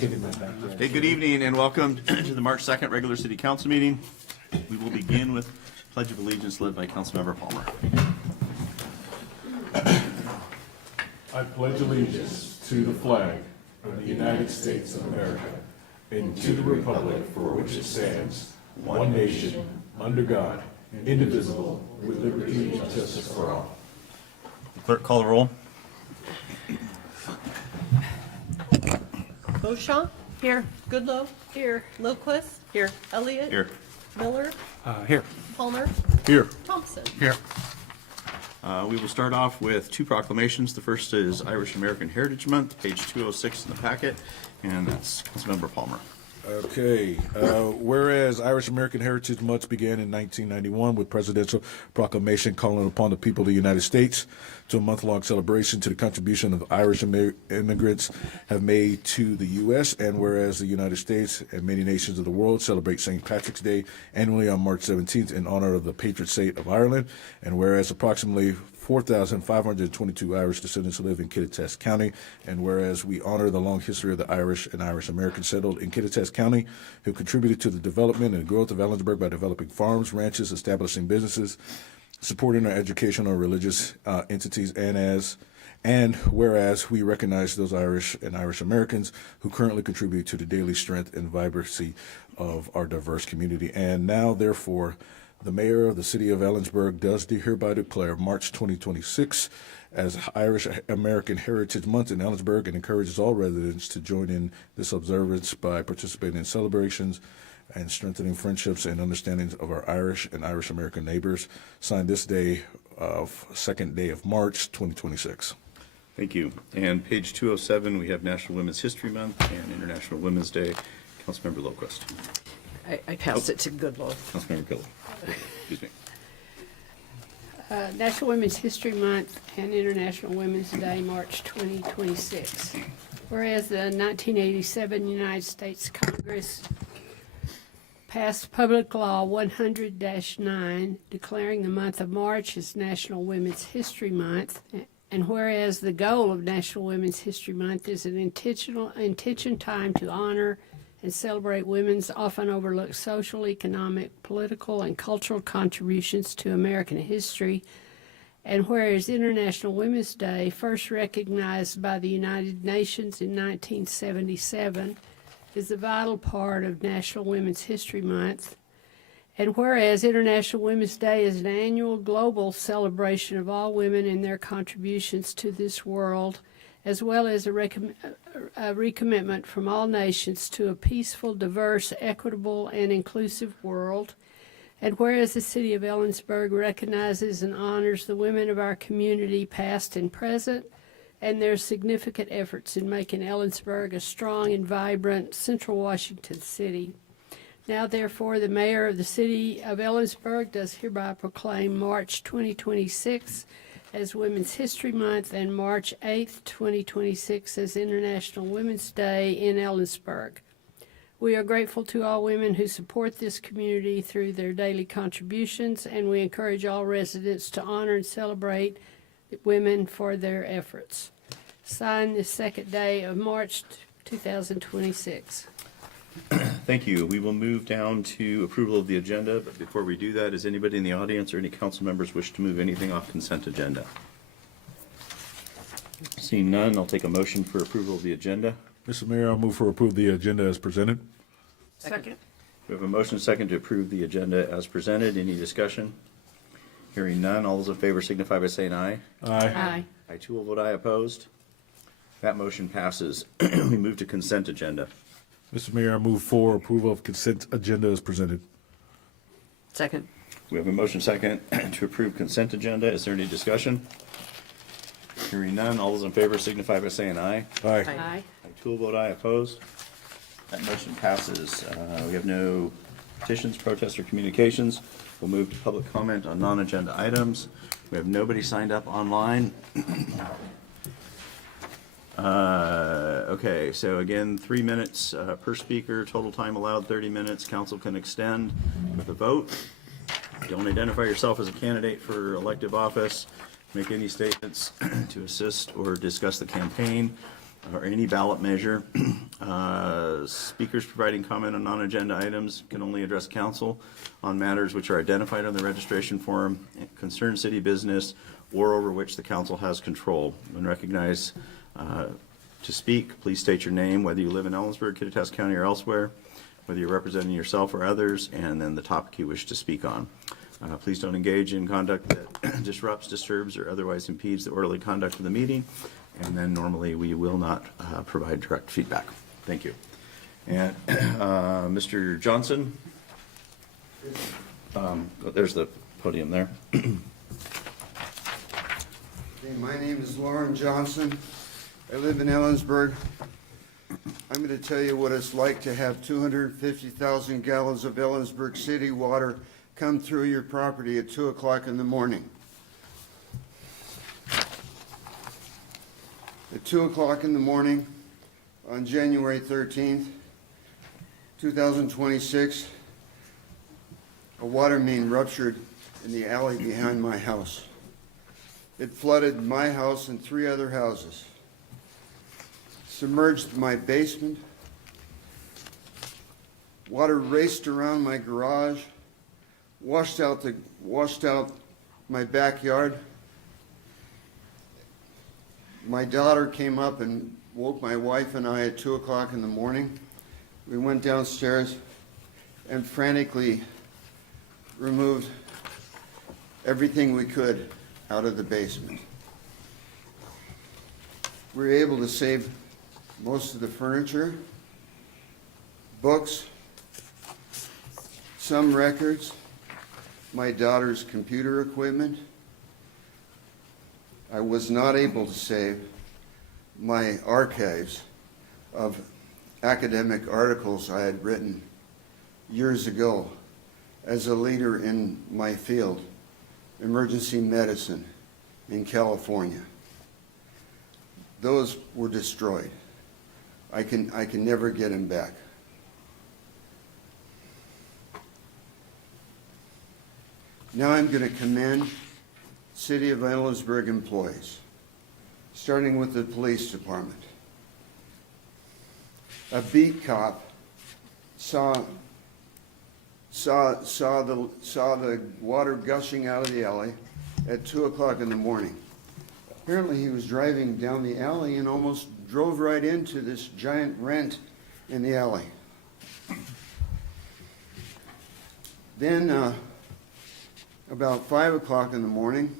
Hey, good evening and welcome to the March 2nd regular city council meeting. We will begin with Pledge of Allegiance led by Councilmember Palmer. I pledge allegiance to the flag of the United States of America and to the republic for which it stands, one nation, under God, indivisible, with liberty and justice for all. Clerk, call the roll. Beauchamp? Here. Goodlow? Here. Lilquist? Here. Elliott? Here. Miller? Here. Palmer? Here. Thompson? Here. We will start off with two proclamations. The first is Irish American Heritage Month, page 206 in the packet, and that's Councilmember Palmer. Okay. Whereas Irish American Heritage Month began in 1991 with presidential proclamation calling upon the people of the United States to a month-long celebration to the contribution of Irish immigrants have made to the U.S., and whereas the United States and many nations of the world celebrate St. Patrick's Day annually on March 17th in honor of the patron saint of Ireland, and whereas approximately 4,522 Irish descendants live in Kittitas County, and whereas we honor the long history of the Irish and Irish Americans settled in Kittitas County who contributed to the development and growth of Ellensburg by developing farms, ranches, establishing businesses, supporting our educational and religious entities, and whereas we recognize those Irish and Irish Americans who currently contribute to the daily strength and vibrancy of our diverse community. And now, therefore, the mayor of the city of Ellensburg does hereby declare March 2026 as Irish American Heritage Month in Ellensburg and encourages all residents to join in this observance by participating in celebrations and strengthening friendships and understandings of our Irish and Irish American neighbors. Signed this day of 2nd day of March 2026. Thank you. And page 207, we have National Women's History Month and International Women's Day. Councilmember Lilquist. I passed it to Goodlow. Councilmember Kelly. Excuse me. National Women's History Month and International Women's Day, March 2026. Whereas the 1987 United States Congress passed Public Law 100-9, declaring the month of March as National Women's History Month, and whereas the goal of National Women's History Month is an intention time to honor and celebrate women's often overlooked social, economic, political, and cultural contributions to American history, and whereas International Women's Day, first recognized by the United Nations in 1977, is a vital part of National Women's History Month, and whereas International Women's Day is an annual global celebration of all women and their contributions to this world, as well as a recommitment from all nations to a peaceful, diverse, equitable, and inclusive world. And whereas the city of Ellensburg recognizes and honors the women of our community, past and present, and their significant efforts in making Ellensburg a strong and vibrant Central Washington city. Now, therefore, the mayor of the city of Ellensburg does hereby proclaim March 2026 as Women's History Month and March 8th, 2026 as International Women's Day in Ellensburg. We are grateful to all women who support this community through their daily contributions, and we encourage all residents to honor and celebrate women for their efforts. Signed this 2nd day of March 2026. Thank you. We will move down to approval of the agenda, but before we do that, does anybody in the audience or any council members wish to move anything off consent agenda? Seeing none, I'll take a motion for approval of the agenda. Mr. Mayor, I'll move for approve the agenda as presented. Second. We have a motion second to approve the agenda as presented. Any discussion? Hearing none, all those in favor signify by saying aye. Aye. I too will vote aye. Opposed? That motion passes. We move to consent agenda. Mr. Mayor, I move for approval of consent agenda as presented. Second. We have a motion second to approve consent agenda. Is there any discussion? Hearing none, all those in favor signify by saying aye. Aye. Aye. I too will vote aye. Opposed? That motion passes. We have no petitions, protests, or communications. We'll move to public comment on non-agenda items. We have nobody signed up online. Okay, so again, 3 minutes per speaker, total time allowed 30 minutes. Council can extend with a vote. Don't identify yourself as a candidate for elective office. Make any statements to assist or discuss the campaign or any ballot measure. Speakers providing comment on non-agenda items can only address council on matters which are identified on the registration form, concern city business, or over which the council has control. When recognized to speak, please state your name, whether you live in Ellensburg, Kittitas County, or elsewhere, whether you're representing yourself or others, and then the topic you wish to speak on. Please don't engage in conduct that disrupts, disturbs, or otherwise impedes the orderly conduct of the meeting. And then normally we will not provide direct feedback. Thank you. And Mr. Johnson, there's the podium there. Okay, my name is Lauren Johnson. I live in Ellensburg. I'm going to tell you what it's like to have 250,000 gallons of Ellensburg city water come through your property at 2 o'clock in the morning. At 2 o'clock in the morning on January 13th, 2026, a water main ruptured in the alley behind my house. It flooded my house and 3 other houses, submerged my basement. Water raced around my garage, washed out my backyard. My daughter came up and woke my wife and I at 2 o'clock in the morning. We went downstairs and frantically removed everything we could out of the basement. We were able to save most of the furniture, books, some records, my daughter's computer equipment. I was not able to save my archives of academic articles I had written years ago as a leader in my field, emergency medicine in California. Those were destroyed. I can never get them back. Now I'm going to commend City of Ellensburg employees, starting with the police department. A beat cop saw the water gushing out of the alley at 2 o'clock in the morning. Apparently he was driving down the alley and almost drove right into this giant rent in the alley. Then about 5 o'clock in the morning,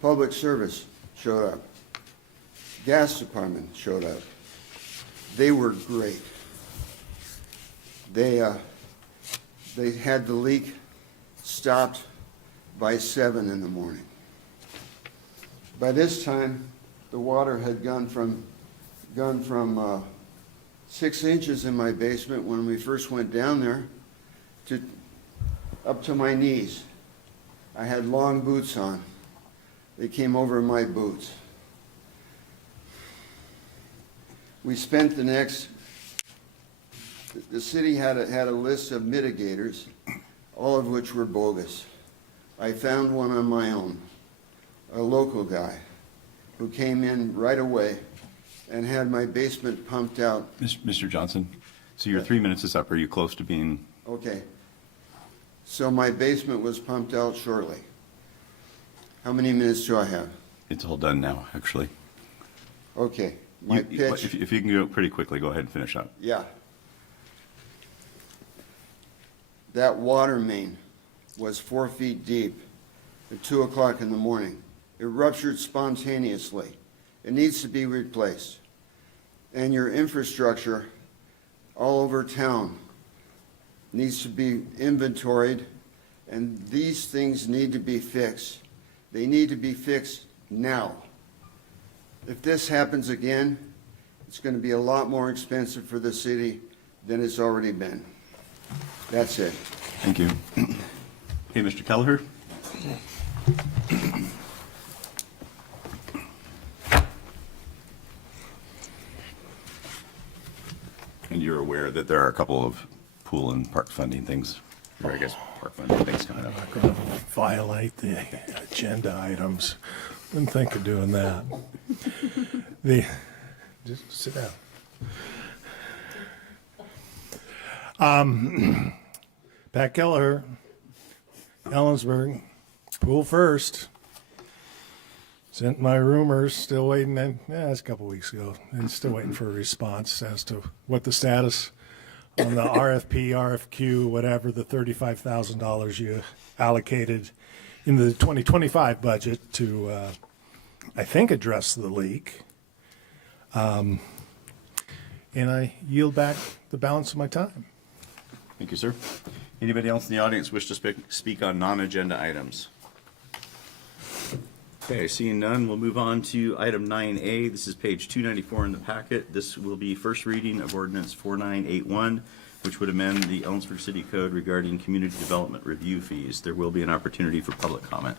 public service showed up. Gas department showed up. They were great. They had the leak stopped by 7 in the morning. By this time, the water had gone from 6 inches in my basement when we first went down there to up to my knees. I had long boots on. They came over my boots. We spent the city had a list of mitigators, all of which were bogus. I found one on my own, a local guy who came in right away and had my basement pumped out. Mr. Johnson, so your 3 minutes is up. Are you close to being? Okay. So my basement was pumped out shortly. How many minutes do I have? It's all done now, actually. Okay. My pitch. If you can do it pretty quickly, go ahead and finish up. Yeah. That water main was 4 feet deep at 2 o'clock in the morning. It ruptured spontaneously. It needs to be replaced. And your infrastructure all over town needs to be inventoried, and these things need to be fixed. They need to be fixed now. If this happens again, it's going to be a lot more expensive for the city than it's already been. That's it. Thank you. Hey, Mr. Kelleher. And you're aware that there are a couple of pool and park funding things, or I guess park funding things coming up. I'm not going to violate the agenda items. Wouldn't think of doing that. Just sit down. Pat Kelleher, Ellensburg, pool first. Sent my rumors, still waiting, and it's a couple weeks ago, and still waiting for a response as to what the status on the RFP, RFQ, whatever, the $35,000 you allocated in the 2025 budget to, I think, address the leak. And I yield back the balance of my time. Thank you, sir. Anybody else in the audience wish to speak on non-agenda items? Okay, seeing none, we'll move on to item 9A. This is page 294 in the packet. This will be first reading of ordinance 4981, which would amend the Ellensburg City Code regarding community development review fees. There will be an opportunity for public comment.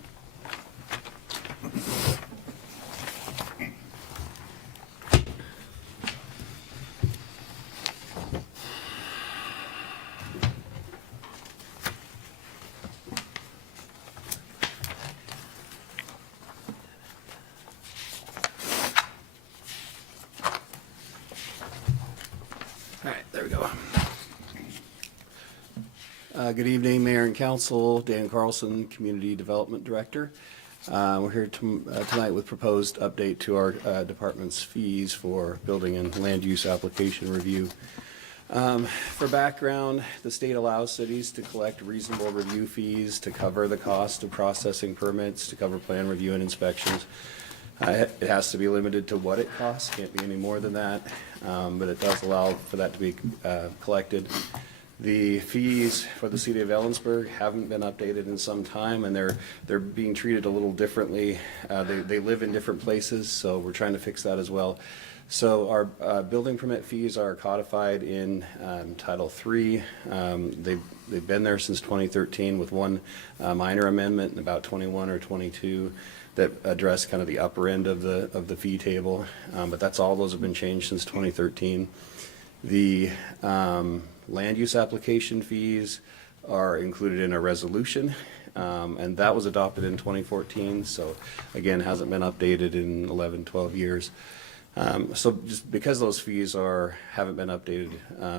All right, there we go. Good evening, Mayor and Council. Dan Carlson, Community Development Director. We're here tonight with proposed update to our department's fees for building and land use application review. For background, the state allows cities to collect reasonable review fees to cover the cost of processing permits, to cover plan review and inspections. It has to be limited to what it costs, can't be any more than that, but it does allow for that to be collected. The fees for the city of Ellensburg haven't been updated in some time, and they're being treated a little differently. They live in different places, so we're trying to fix that as well. So our building permit fees are codified in Title III. They've been there since 2013 with one minor amendment in about 21 or 22 that address kind of the upper end of the fee table, but that's all. Those have been changed since 2013. The land use application fees are included in a resolution, and that was adopted in 2014, so again, hasn't been updated in 11, 12 years. So just because those fees haven't been updated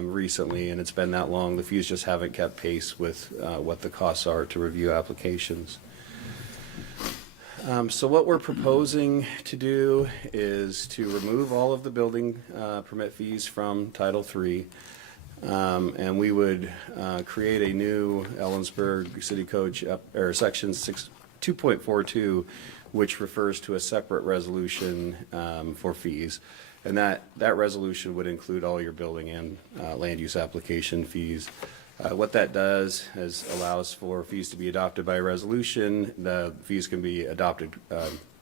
recently, and it's been that long, the fees just haven't kept pace with what the costs are to review applications. So what we're proposing to do is to remove all of the building permit fees from Title III, and we would create a new Ellensburg City Code or Section 2.42, which refers to a separate resolution for fees, and that resolution would include all your building and land use application fees. What that does is allows for fees to be adopted by resolution. The fees can be adopted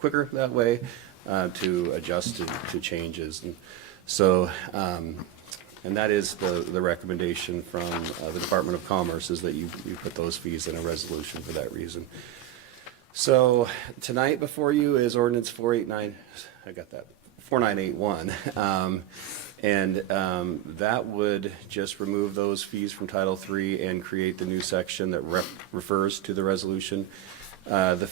quicker that way to adjust to changes. And so, and that is the recommendation from the Department of Commerce, is that you put those fees in a resolution for that reason. So tonight before you is ordinance 4981. And that would just remove those fees from Title III and create the new section that refers to the resolution. The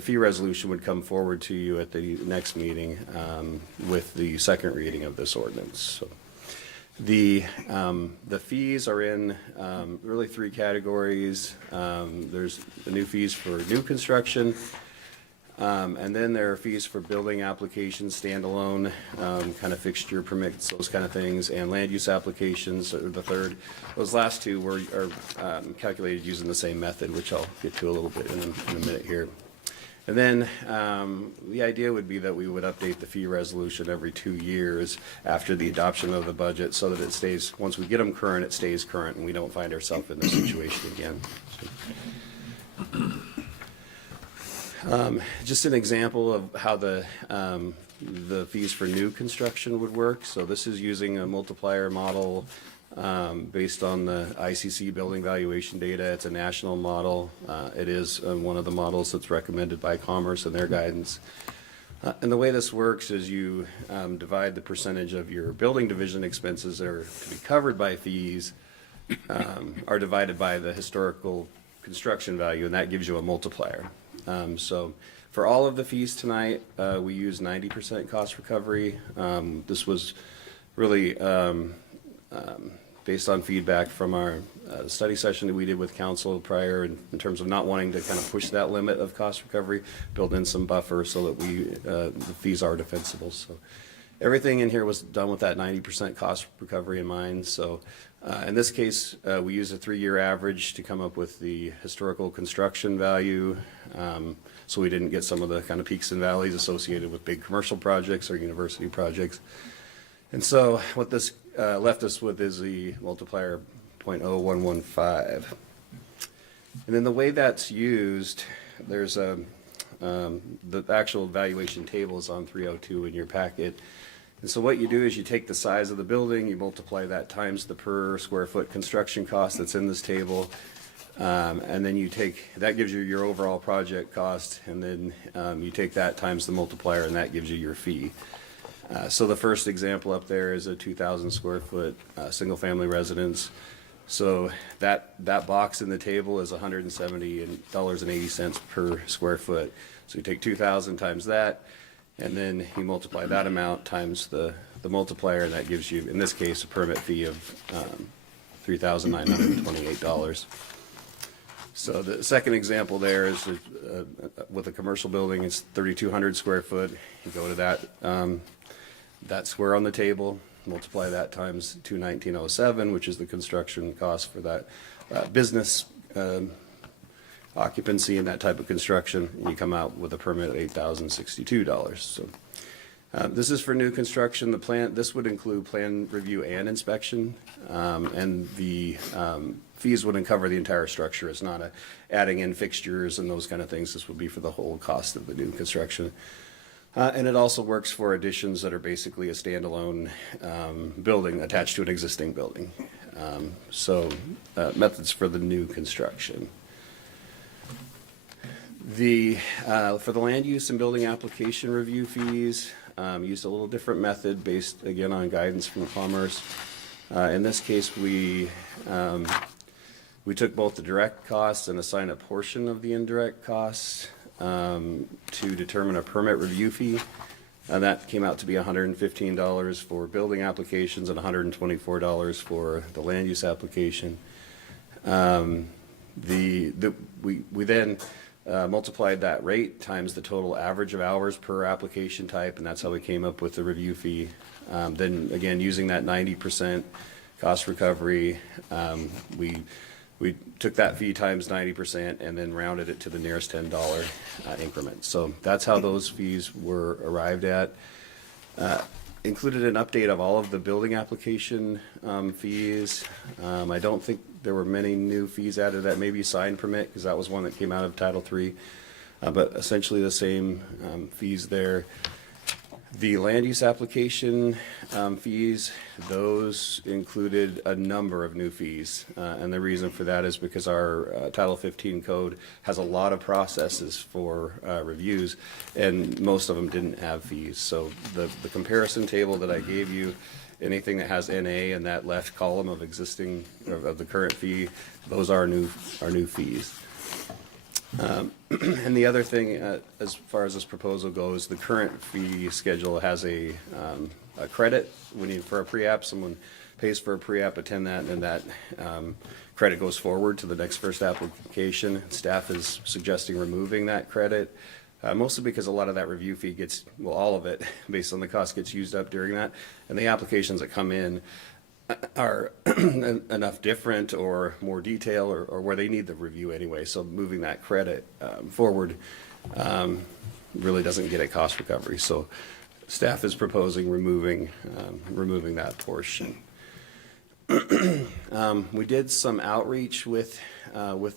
fee resolution would come forward to you at the next meeting with the second reading of this ordinance. So the fees are in really three categories. There's the new fees for new construction. And then there are fees for building applications, standalone, kind of fixture permits, those kind of things, and land use applications are the third. Those last two are calculated using the same method, which I'll get to a little bit in a minute here. And then the idea would be that we would update the fee resolution every 2 years after the adoption of the budget, so that it stays, once we get them current, it stays current, and we don't find ourselves in this situation again. Just an example of how the fees for new construction would work. So this is using a multiplier model based on the ICC building valuation data. It's a national model. It is one of the models that's recommended by Commerce in their guidance. And the way this works is you divide the percentage of your building division expenses that are to be covered by fees are divided by the historical construction value, and that gives you a multiplier. So For all of the fees tonight, we use 90% cost recovery. This was really based on feedback from our study session that we did with council prior in terms of not wanting to kind of push that limit of cost recovery, build in some buffer so that the fees are defensible. So everything in here was done with that 90% cost recovery in mind. So in this case, we used a 3-year average to come up with the historical construction value. So we didn't get some of the kind of peaks and valleys associated with big commercial projects or university projects. And so what this left us with is the multiplier 0.0115. And then the way that's used, there's the actual valuation table is on 302 in your packet. And so what you do is you take the size of the building, you multiply that times the per square foot construction cost that's in this table, and then that gives you your overall project cost, and then you take that times the multiplier, and that gives you your fee. So the first example up there is a 2,000 square foot single-family residence. So that box in the table is $170.80 per square foot. So you take 2,000 times that, and then you multiply that amount times the multiplier, and that gives you, in this case, a permit fee of $3,928. So the second example there is with a commercial building, it's 3,200 square foot. You go to that square on the table, multiply that times 21907, which is the construction cost for that business occupancy and that type of construction, and you come out with a permit of $8,062. So this is for new construction. This would include plan review and inspection, and the fees wouldn't cover the entire structure. It's not adding in fixtures and those kind of things. This would be for the whole cost of the new construction. And it also works for additions that are basically a standalone building attached to an existing building. So methods for the new construction. For the land use and building application review fees, used a little different method based again on guidance from Commerce. In this case, we took both the direct costs and assigned a portion of the indirect costs to determine a permit review fee. And that came out to be $115 for building applications and $124 for the land use application. We then multiplied that rate times the total average of hours per application type, and that's how we came up with the review fee. Then again, using that 90% cost recovery, we took that fee times 90% and then rounded it to the nearest $10 increment. So that's how those fees were arrived at. Included an update of all of the building application fees. I don't think there were many new fees added. That maybe sign permit, because that was one that came out of Title III. But essentially the same fees there. The land use application fees, those included a number of new fees. And the reason for that is because our Title 15 code has a lot of processes for reviews, and most of them didn't have fees. So the comparison table that I gave you, anything that has NA in that left column of the current fee, those are new fees. And the other thing, as far as this proposal goes, the current fee schedule has a credit. For a pre-app, someone pays for a pre-app, attend that, and then that credit goes forward to the next first application. Staff is suggesting removing that credit, mostly because a lot of that review fee all of it, based on the cost, gets used up during that. And the applications that come in are enough different or more detail or where they need the review anyway. So moving that credit forward really doesn't get a cost recovery. So staff is proposing removing that portion. We did some outreach with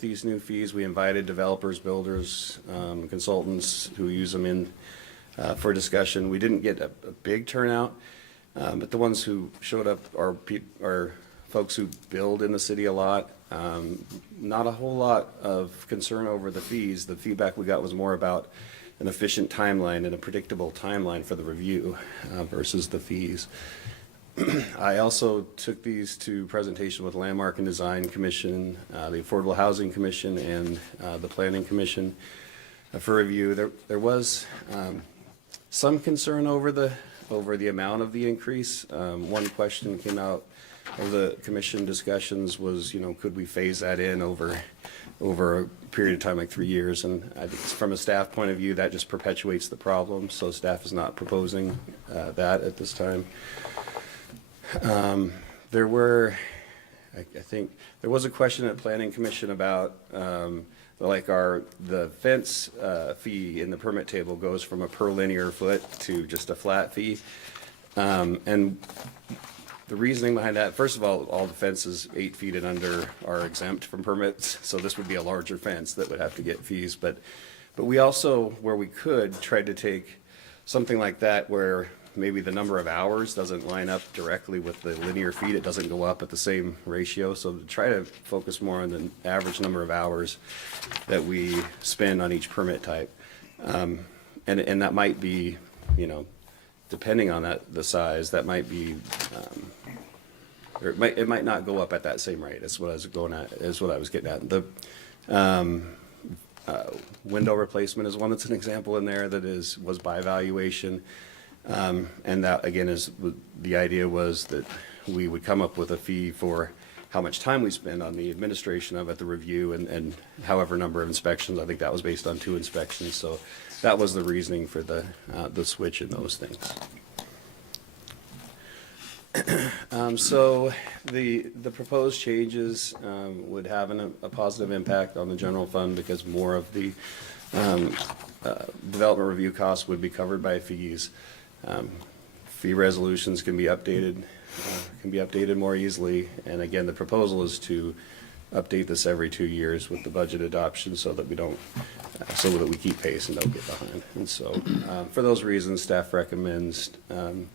these new fees. We invited developers, builders, consultants who use them for discussion. We didn't get a big turnout. But the ones who showed up are folks who build in the city a lot. Not a whole lot of concern over the fees. The feedback we got was more about an efficient timeline and a predictable timeline for the review versus the fees. I also took these to presentation with Landmark and Design Commission, the Affordable Housing Commission, and the Planning Commission. for review. There was some concern over the amount of the increase. One question came out of the commission discussions was, could we phase that in over a period of time like 3 years? And I think from a staff point of view, that just perpetuates the problem. So staff is not proposing that at this time. I think there was a question at Planning Commission about the fence fee in the permit table goes from a per linear foot to just a flat fee. And the reasoning behind that, first of all the fences 8 feet and under are exempt from permits, so this would be a larger fence that would have to get fees. But we also, where we could, tried to take something like that where maybe the number of hours doesn't line up directly with the linear feet. It doesn't go up at the same ratio. So to try to focus more on the average number of hours that we spend on each permit type. And that might be, depending on the size, that might be, or it might not go up at that same rate. That's what I was getting at. The window replacement is one that's an example in there that was by valuation. And that, again, is the idea was that we would come up with a fee for how much time we spend on the administration of it, the review, and however number of inspections. I think that was based on 2 inspections. So that was the reasoning for the switch in those things. So the proposed changes would have a positive impact on the general fund because more of the development review costs would be covered by fees. Fee resolutions can be updated more easily. And again, the proposal is to update this every 2 years with the budget adoption so that we keep pace and don't get behind. And so for those reasons, staff recommends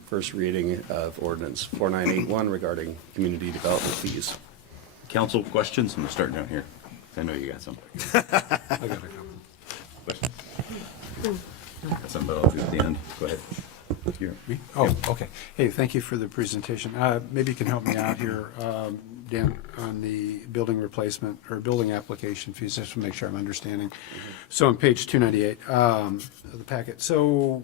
first reading of ordinance 4981 regarding community development fees. Council questions? I'm starting down here. I know you got some. I got a couple. Questions? Got some, but I'll do it at the end. Go ahead. Here. Me? Oh, okay. Hey, thank you for the presentation. Maybe you can help me out here, Dan, on the building replacement or building application fees, just to make sure I'm understanding. So on page 298 of the packet, so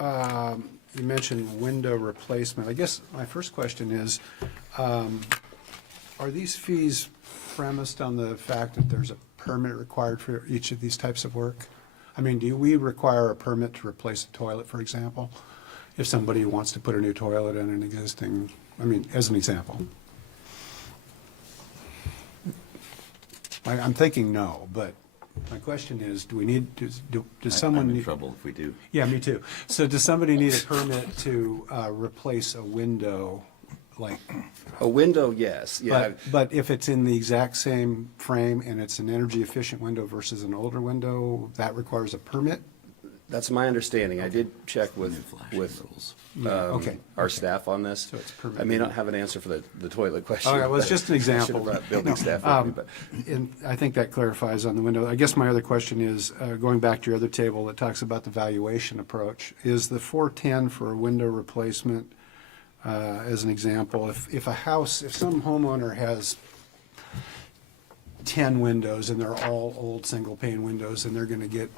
you mentioned window replacement. I guess my first question is, are these fees premised on the fact that there's a permit required for each of these types of work? I mean, do we require a permit to replace a toilet, for example, if somebody wants to put a new toilet in an existing, as an example? I'm thinking no, but my question is, do we need, does someone I'm in need? trouble if we do. Yeah, me too. So does somebody need a permit to replace a window, like? A window, yes. Yeah. But if it's in the exact same frame and it's an energy efficient window versus an older window, that requires a permit? That's my understanding. I did check with Okay. our staff on this. So it's permit. I may not have an answer for the toilet question. All right, well, it's just an I should have example. brought building No, staff with me, but And I think that clarifies on the window. I guess my other question is, going back to your other table that talks about the valuation approach, is the 410 for a window replacement, as an example, if some homeowner has 10 windows and they're all old single pane windows and they're going to get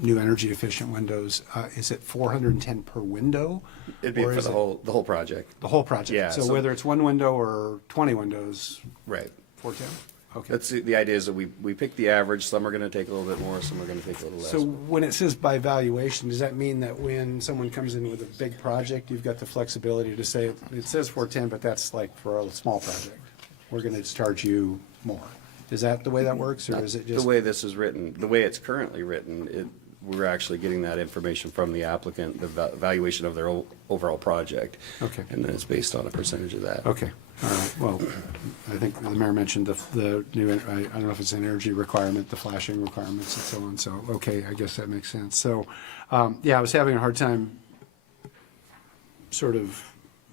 new energy efficient windows, is it 410 per window? it'd be Or for is the it whole project. The whole project? Yeah, So so- whether it's one window or 20 windows, Right. 410? Okay. That's the idea is that we pick the average. Some are going to take a little bit more. Some are going to take a little less. So when it says by valuation, does that mean that when someone comes in with a big project, you've got the flexibility to say, it says 410, but that's like for a small project? We're going to charge you more. Is that the way that works, or is it just? The way this is written, the way it's currently written, we're actually getting that information from the applicant, the valuation of their overall project. Okay. And then it's based on a percentage of that. Okay, all right. Well, I think the mayor mentioned the new, I don't know if it's an energy requirement, the flashing requirements and so on. So, okay, I guess that makes sense. So, yeah, I was having a hard time sort of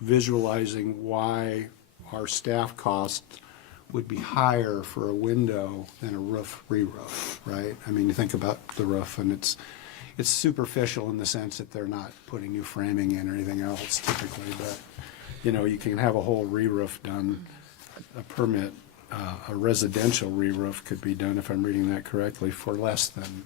visualizing why our staff cost would be higher for a window than a roof re-roof, right? I mean, you think about the roof, and it's superficial in the sense that they're not putting new framing in or anything else typically, but, you can have a whole re-roof done, a permit a residential re-roof could be done, if I'm reading that correctly, for less than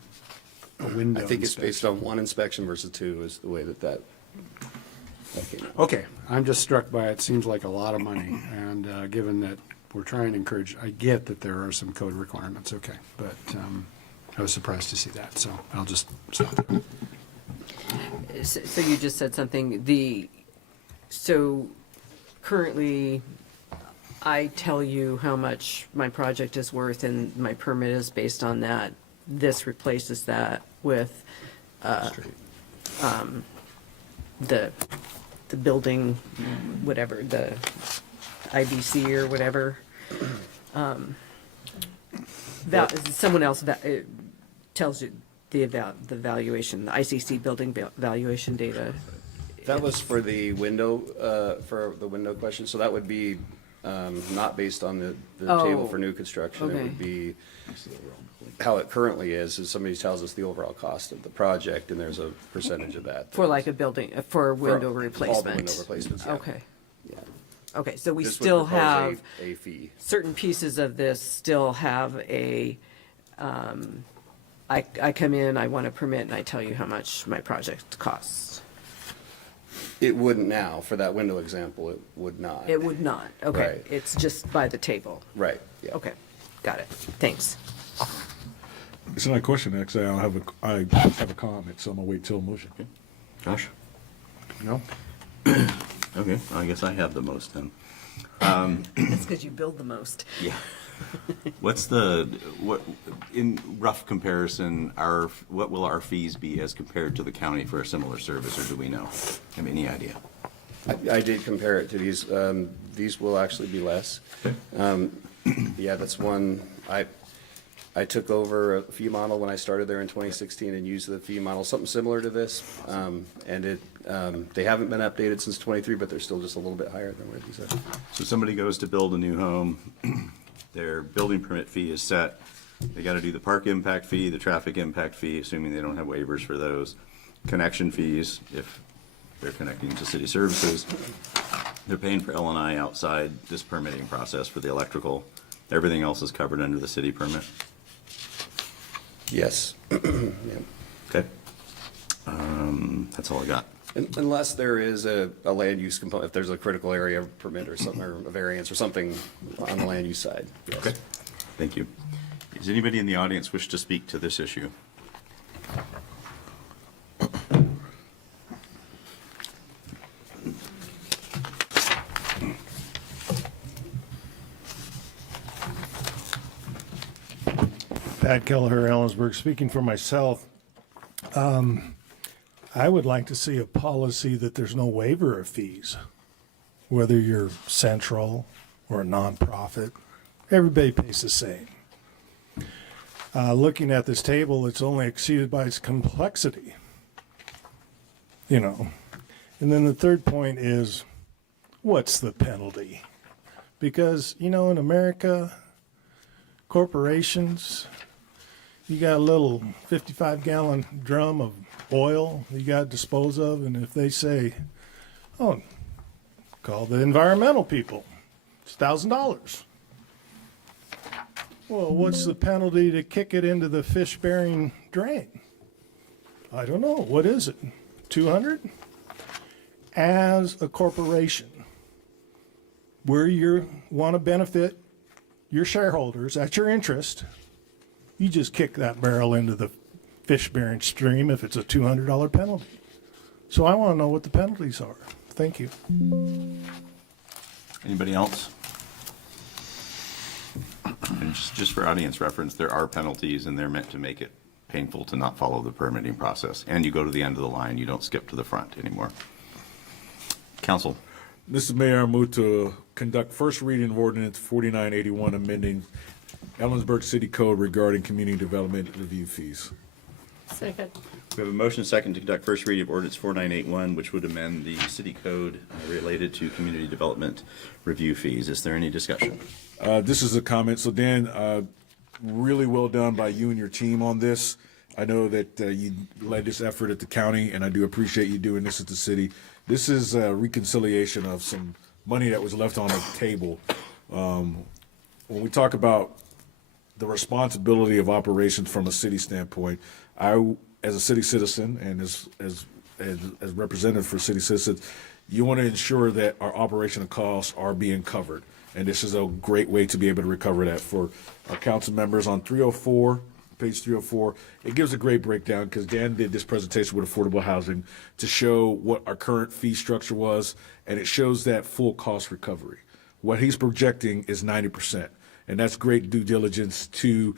a window I think it's based inspection. on one inspection versus two is the way that came out. Okay, I'm just struck by it, seems like a lot of money, and given that we're trying to encourage, I get that there are some code requirements, okay, but I was surprised to see that, so I'll just stop there. So you just said something, so currently, I tell you how much my project is worth and my permit is based on that. This replaces that with, the building, whatever, the IBC or whatever. Someone else tells you the valuation, the ICC building valuation data. That was for the window question, so that would be not based on the table for new construction. It okay. would be how it currently is somebody tells us the overall cost of the project, and there's a percentage of that. For like a building, for window All the replacement? window replacements, yeah. Okay, Yeah. okay, so we This would still propose have, a fee. certain pieces of this still have I come in, I want a permit, and I tell you how much my project costs. It wouldn't now, for that window example, it would not. It would not, okay, Right. it's just by the table. Right, yeah. Okay, got it, thanks. It's not a question, actually. I have a comment, so I'm gonna wait till motion. Josh? No? Okay, I guess I have the most then. That's because you build the most. Yeah. What in rough comparison, what will our fees be as compared to the county for a similar service, or do we know? Have any idea? I did compare it to these. These will actually be less. Yeah, that's one. I took over a fee model when I started there in 2016 and used the fee model, something similar to this. And they haven't been updated since 23, but they're still just a little bit higher than where these are. So somebody goes to build a new home, their building permit fee is set. They got to do the park impact fee, the traffic impact fee, assuming they don't have waivers for those. Connection fees, if they're connecting to city services. They're paying for L&I outside this permitting process for the electrical. Everything else is covered under the city permit. Yes. Yeah. Okay. That's all I got. Unless there is a land use component, if there's a critical area permit or something, or a variance or something on the land use side. Yes. Okay. Thank you. Does anybody in the audience wish to speak to this issue? Pat Kelleher, Ellensburg. Speaking for myself, I would like to see a policy that there's no waiver of fees, whether you're central or a nonprofit. Everybody pays the same. Looking at this table, it's only exceeded by its complexity. You know. And then the third point is, what's the penalty? Because, you know, in America, corporations, you got a little 55-gallon drum of oil you got to dispose of, and if they say, oh, call the environmental people, it's $1,000. Well, what's the penalty to kick it into the fish-bearing drain? I don't know. What is it? 200? As a corporation, where you want to benefit your shareholders at your interest, you just kick that barrel into the fish-bearing stream if it's a $200 penalty. So I want to know what the penalties are. Thank you. Anybody else? And just for audience reference, there are penalties, and they're meant to make it painful to not follow the permitting process. And you go to the end of the line, you don't skip to the front anymore. Council. Mr. Mayor, I move to conduct first reading of ordinance 4981, amending Ellensburg City Code regarding community development review fees. Second. We have a motion second to conduct first reading of ordinance 4981, which would amend the city code related to community development review fees. Is there any discussion? This is a comment. So Dan, really well done by you and your team on this. I know that you led this effort at the county, and I do appreciate you doing this at the city. This is a reconciliation of some money that was left on the table when we talk about the responsibility of operations from a city standpoint, I, as a city citizen and as representative for city citizens, you want to ensure that our operational costs are being covered. And this is a great way to be able to recover that for our council members on 304, page 304. It gives a great breakdown because Dan did this presentation with affordable housing to show what our current fee structure was, and it shows that full cost recovery. What he's projecting is 90%, and that's great due diligence to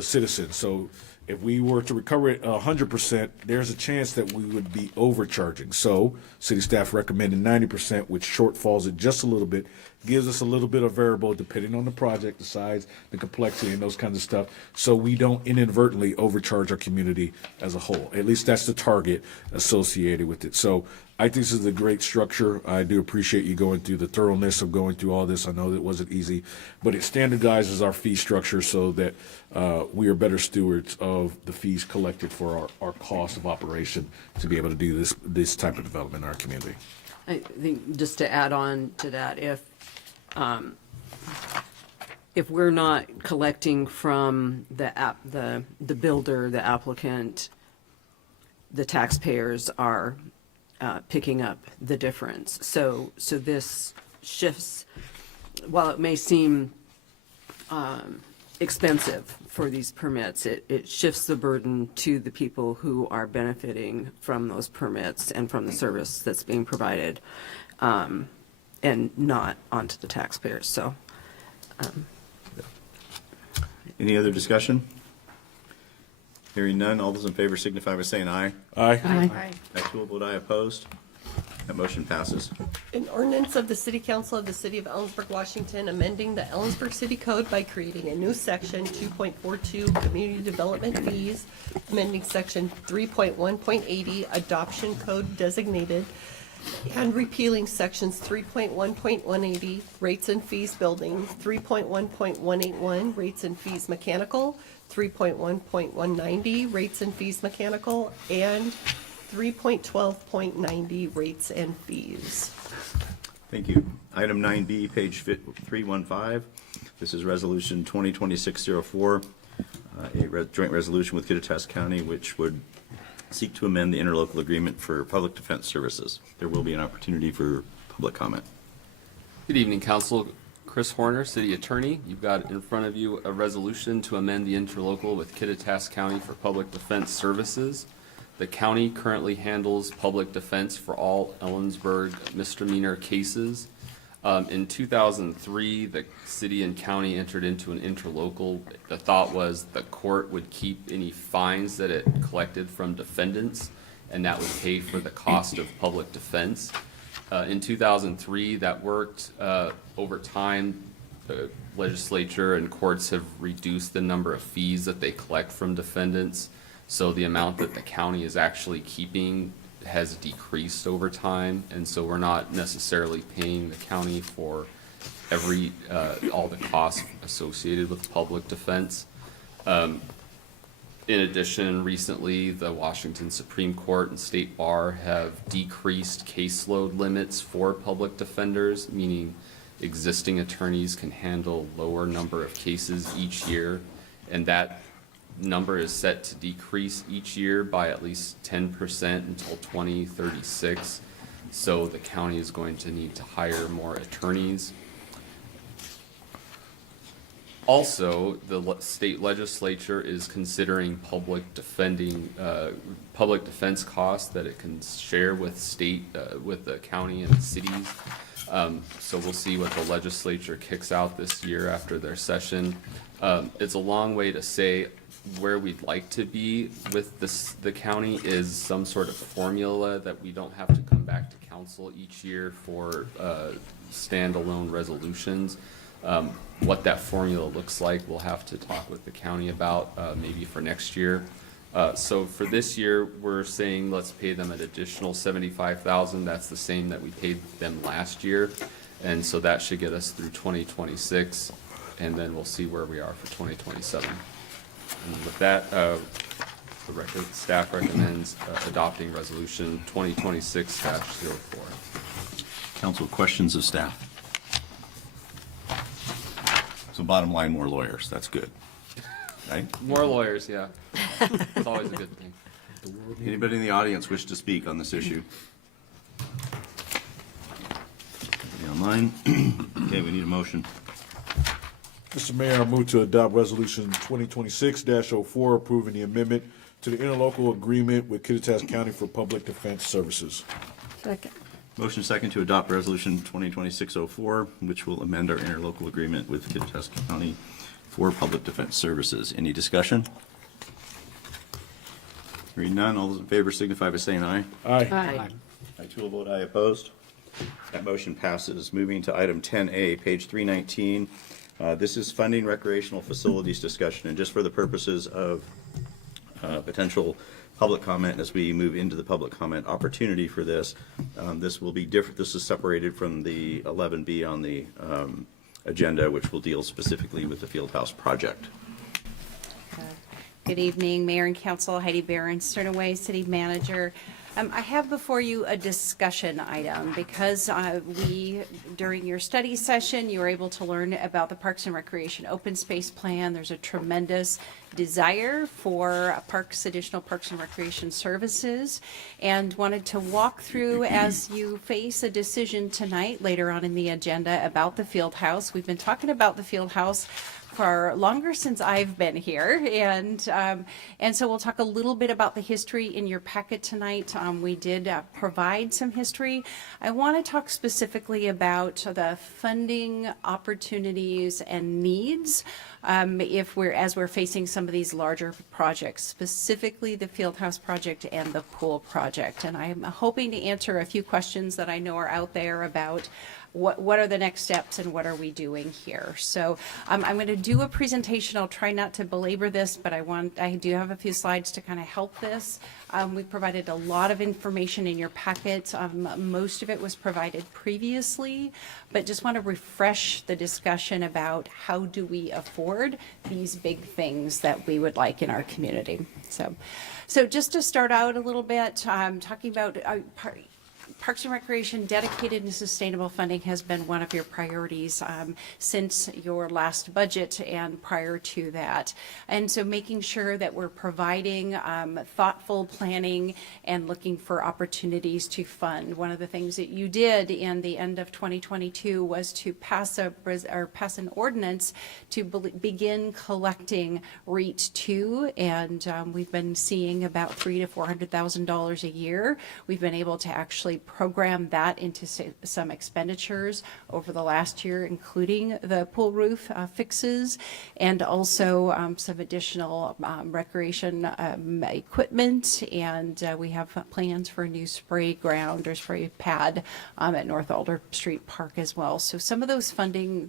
citizens. So if we were to recover it 100%, there's a chance that we would be overcharging. So city staff recommended 90%, which shortfalls it just a little bit, gives us a little bit of variable depending on the project, the size, the complexity, and those kinds of stuff, so we don't inadvertently overcharge our community as a whole. At least that's the target associated with it. So I think this is a great structure. I do appreciate you going through the thoroughness of going through all this. I know that it wasn't easy, but it standardizes our fee structure so that we are better stewards of the fees collected for our cost of operation to be able to do this type of development in our community. I think just to add on to that, if we're not collecting from the builder, the applicant, the taxpayers are picking up the difference. So this shifts, while it may seem expensive for these permits, it shifts the burden to the people who are benefiting from those permits and from the service that's being provided, and not onto the taxpayers. So Any other discussion? Hearing none, all those in favor signify by saying aye. Aye. Aye. I too will vote aye. Opposed? That motion passes. An ordinance of the City Council of the City of Ellensburg, Washington, amending the Ellensburg City Code by creating a new section 2.42, Community Development Fees, amending section 3.1.80, Adoption Code Designated, and repealing sections 3.1.180, Rates and Fees Building, 3.1.181, Rates and Fees Mechanical, 3.1.190, Rates and Fees Mechanical, and 3.12.90, Rates and Fees. Thank you. Item 9B, page 315. This is Resolution 2026-04, joint resolution with Kittitas County, which would seek to amend the interlocal agreement for public defense services. There will be an opportunity for public comment. Good evening, Council. Chris Horner, City Attorney. You've got in front of you a resolution to amend the interlocal with Kittitas County for public defense services. The county currently handles public defense for all Ellensburg misdemeanor cases. In 2003, the city and county entered into an interlocal. The thought was the court would keep any fines that it collected from defendants, and that would pay for the cost of public defense. In 2003, that worked. Over time, the legislature and courts have reduced the number of fees that they collect from defendants. So the amount that the county is actually keeping has decreased over time, and so we're not necessarily paying the county for all the costs associated with public defense. In addition, recently, the Washington Supreme Court and State Bar have decreased caseload limits for public defenders, meaning existing attorneys can handle lower number of cases each year, and that number is set to decrease each year by at least 10% until 2036. So the county is going to need to hire more attorneys. Also, the state legislature is considering public defense costs that it can share with with the county and the cities. So we'll see what the legislature kicks out this year after their session. It's a long way to say where we'd like to be with the county is some sort of formula that we don't have to come back to council each year for standalone resolutions. What that formula looks like, we'll have to talk with the county about maybe for next year. So for this year, we're saying let's pay them an additional $75,000. That's the same that we paid them last year, and so that should get us through 2026, and then we'll see where we are for 2027. And with that, staff recommends adopting resolution 2026-04. Council, questions of staff? So bottom line, more lawyers. That's good. Right? More lawyers, yeah. It's always a good thing. Anybody in the audience wish to speak on this issue? Anybody online? Okay, we need a motion. Mr. Mayor, I move to adopt Resolution 2026-04, approving the amendment to the interlocal agreement with Kittitas County for public defense services. Second. Motion second to adopt Resolution 2026-04, which will amend our interlocal agreement with Kittitas County for public defense services. Any discussion? Hearing none, all those in favor signify by saying aye. Aye. Aye. I too will vote aye. Opposed? That motion passes. Moving to item 10A, page 319. This is funding recreational facilities discussion, and just for the purposes of potential public comment as we move into the public comment opportunity for this, this will be different. This is separated from the 11B on the agenda, which will deal specifically with the Fieldhouse project. Good evening, Mayor and Council. Heidi Barron, Sternaway City Manager. I have before you a discussion item because during your study session, you were able to learn about the Parks and Recreation Open Space Plan. There's a tremendous desire for additional Parks and Recreation services, and wanted to walk through as you face a decision tonight later on in the agenda about the field house. We've been talking about the field house for longer since I've been here, and so we'll talk a little bit about the history in your packet tonight. We did provide some history. I want to talk specifically about the funding opportunities and needs as we're facing some of these larger projects, specifically the Fieldhouse project and the pool project. And I'm hoping to answer a few questions that I know are out there about what are the next steps and what are we doing here. So I'm going to do a presentation. I'll try not to belabor this, but I do have a few slides to kind of help this. We provided a lot of information in your packet. Most of it was provided previously, but just want to refresh the discussion about how do we afford these big things that we would like in our community. So just to start out a little bit, talking about Parks and Recreation, dedicated and sustainable funding has been one of your priorities since your last budget and prior to that. And so making sure that we're providing thoughtful planning and looking for opportunities to fund. One of the things that you did in the end of 2022 was to pass an ordinance to begin collecting REIT 2, and we've been seeing about $300,000 to $400,000 a year. We've been able to actually program that into some expenditures over the last year, including the pool roof fixes, and also some additional recreation equipment, and we have plans for a new spray ground or spray pad at North Alder Street Park as well. So some of those funding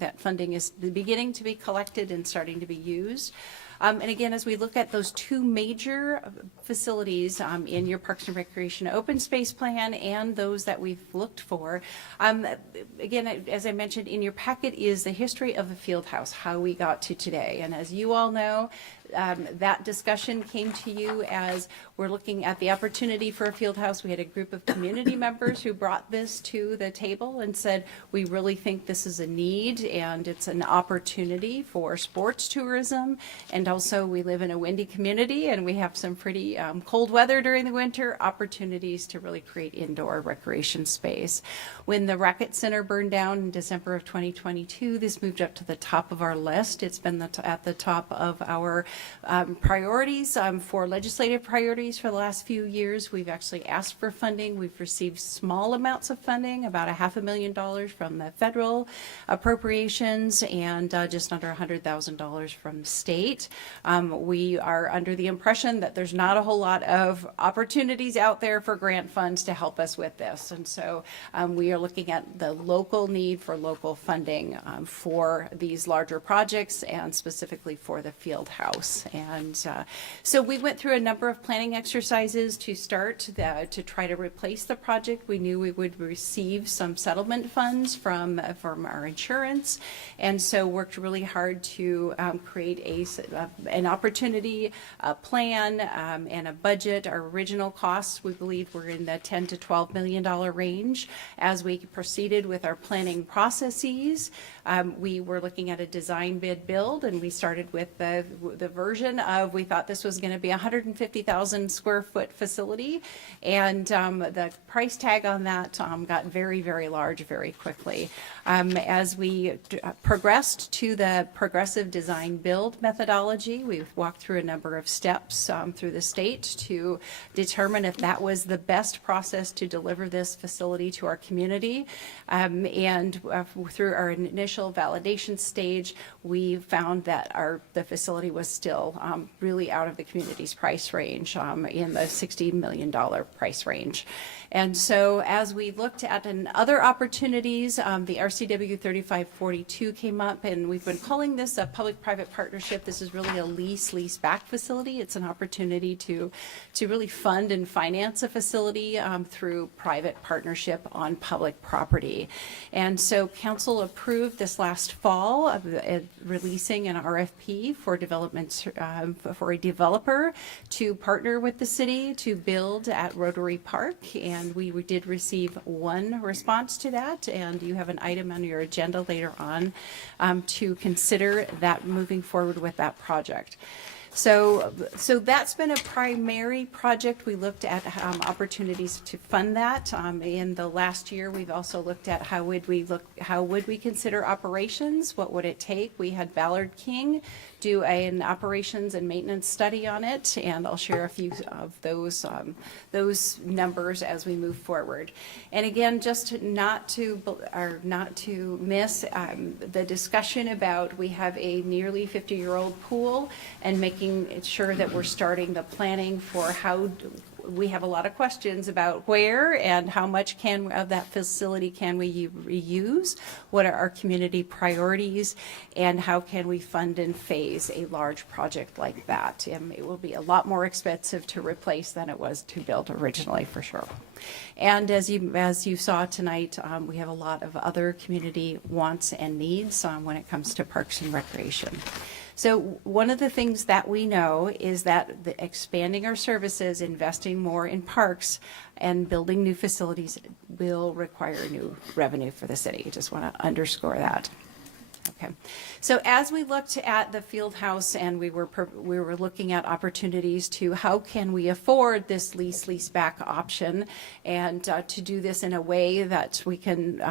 is beginning to be collected and starting to be used. And again, as we look at those two major facilities in your Parks and Recreation Open Space Plan and those that we've looked for, again, as I mentioned, in your packet is the history of the field house, how we got to today. And as you all know, that discussion came to you as we're looking at the opportunity for a field house. We had a group of community members who brought this to the table and said, we really think this is a need and it's an opportunity for sports tourism. And also we live in a windy community and we have some pretty cold weather during the winter, opportunities to really create indoor recreation space. When the Racket Center burned down in December of 2022, this moved up to the top of our list. It's been at the top of our priorities for legislative priorities for the last few years. We've actually asked for funding. We've received small amounts of funding, about $500,000 from the federal appropriations and just under $100,000 from the state. We are under the impression that there's not a whole lot of opportunities out there for grant funds to help us with this. And so we are looking at the local need for local funding for these larger projects and specifically for the field house. House. And so we went through a number of planning exercises to start to try to replace the project. We knew we would receive some settlement funds from our insurance, and so worked really hard to create an opportunity, a plan, and a budget. Our original costs, we believe, were in the $10 to $12 million range. As we proceeded with our planning processes, we were looking at a design bid build, and we started with the version of, we thought this was going to be a 150,000 square foot facility, and the price tag on that got very, very large very quickly. As we progressed to the progressive design build methodology, we've walked through a number of steps through the state to determine if that was the best process to deliver this facility to our community. And through our initial validation stage, we found that the facility was still really out of the community's price range, in the $60 million price range. And so as we looked at other opportunities, the RCW 3542 came up, and we've been calling this a public-private partnership. This is really a lease-back facility. It's an opportunity to really fund and finance a facility through private partnership on public property. And so council approved this last fall of releasing an RFP for for a developer to partner with the city to build at Rotary Park. And we did receive one response to that, and you have an item on your agenda later on to consider that moving forward with that project. So that's been a primary project. We looked at opportunities to fund that. In the last year, we've also looked at how would we consider operations? What would it take? We had Ballard King do an operations and maintenance study on it, and I'll share a few of those numbers as we move forward. And again, just not to miss the discussion about, we have a nearly 50-year-old pool, and making sure that we're starting the planning for how. We have a lot of questions about where and how much of that facility can we reuse, what are our community priorities, and how can we fund and phase a large project like that. It will be a lot more expensive to replace than it was to build originally, for sure. And as you saw tonight, we have a lot of other community wants and needs when it comes to parks and recreation. So one of the things that we know is that expanding our services, investing more in parks, and building new facilities will require new revenue for the city. I just want to underscore that. Okay. So as we looked at the field house, and we were looking at opportunities to how can we afford this lease back option, and to do this in a way that we can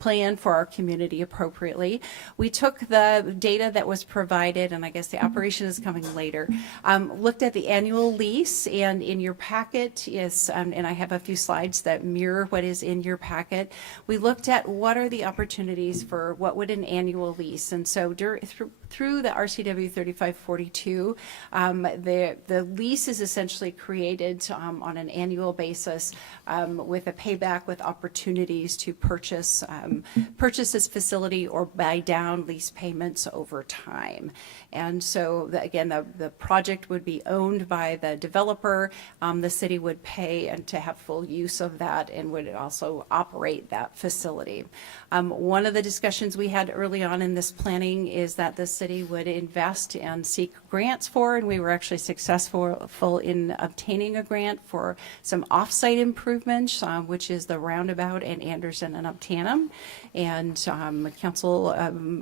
plan for our community appropriately. We took the data that was provided, and I guess the operation is coming later, looked at the annual lease, and in your packet is, and I have a few slides that mirror what is in your packet. We looked at what are the opportunities for what would an annual lease. And so through the RCW 3542, the lease is essentially created on an annual basis with a payback with opportunities to purchase this facility or buy down lease payments over time. And so again, the project would be owned by the developer. The city would pay and to have full use of that, and would also operate that facility. One of the discussions we had early on in this planning is that the city would invest and seek grants for, and we were actually successful in obtaining a grant for some off-site improvements, which is the roundabout in Anderson and Uptanham. And council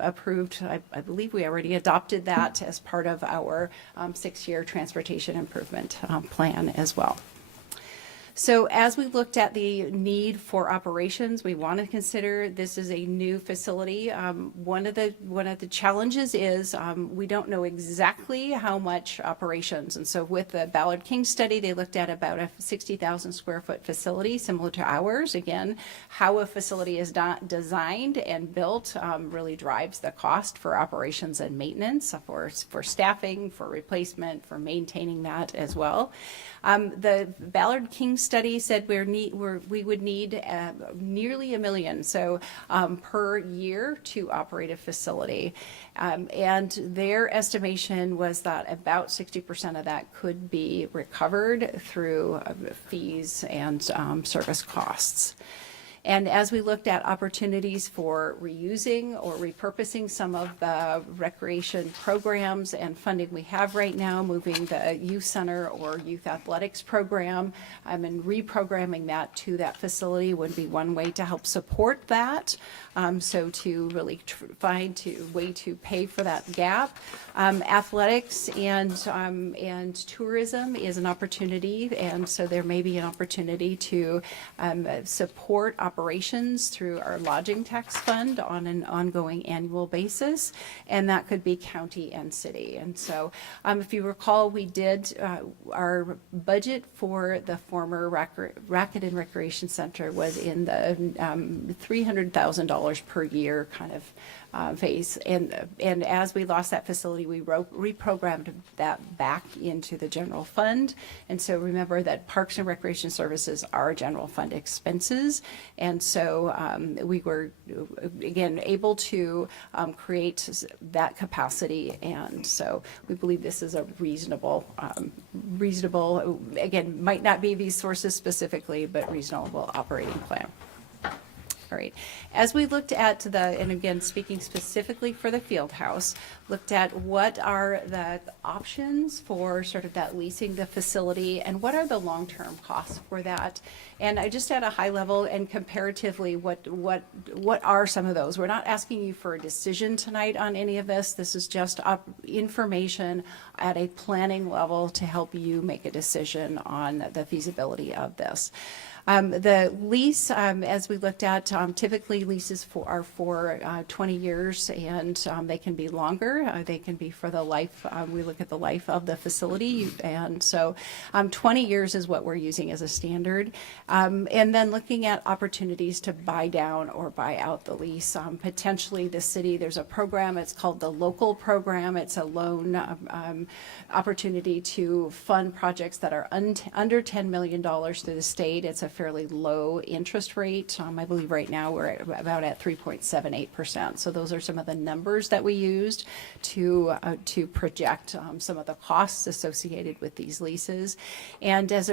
approved, I believe we already adopted that as part of our 6-year transportation improvement plan as well. So as we looked at the need for operations, we want to consider this is a new facility. One of the challenges is we don't know exactly how much operations. And so with the Ballard King study, they looked at about a 60,000 square foot facility similar to ours. Again, how a facility is designed and built really drives the cost for operations and maintenance, for staffing, for replacement, for maintaining that as well. The Ballard King study study said we would need nearly $1 million, so per year to operate a facility. And their estimation was that about 60% of that could be recovered through fees and service costs. And as we looked at opportunities for reusing or repurposing some of the recreation programs and funding we have right now, moving the youth center or youth athletics program, and reprogramming that to that facility would be one way to help support that. So to really find a way to pay for that gap. Athletics and tourism is an opportunity, and so there may be an opportunity to support operations through our lodging tax fund on an ongoing annual basis, and that could be county and city. And so if you recall, we did our budget for the former Racket and Recreation Center was in the $300,000 per year kind of phase. And as we lost that facility, we reprogrammed that back into the general fund. And so remember that Parks and Recreation Services are general fund expenses. And so we were, again, able to create that capacity. And so we believe this is a reasonable, again, might not be these sources specifically, but reasonable operating plan. All right. As we looked at and again, speaking specifically for the field house, looked at what are the options for sort of that leasing the facility and what are the long-term costs for that. And I just at a high level and comparatively, what are some of those? We're not asking you for a decision tonight on any of this. This is just information at a planning level to help you make a decision on the feasibility of this. The lease, as we looked at, typically leases are for 20 years, and they can be longer. They can be for the life. We look at the life of the facility, and so 20 years is what we're using as a standard. And then looking at opportunities to buy down or buy out the lease. Potentially the city, there's a program, it's called the local program. It's a loan opportunity to fund projects that are under $10 million through the state. It's a fairly low interest rate. I believe right now we're about at 3.78%. So those are some of the numbers that we used to project some of the costs associated with these leases. And as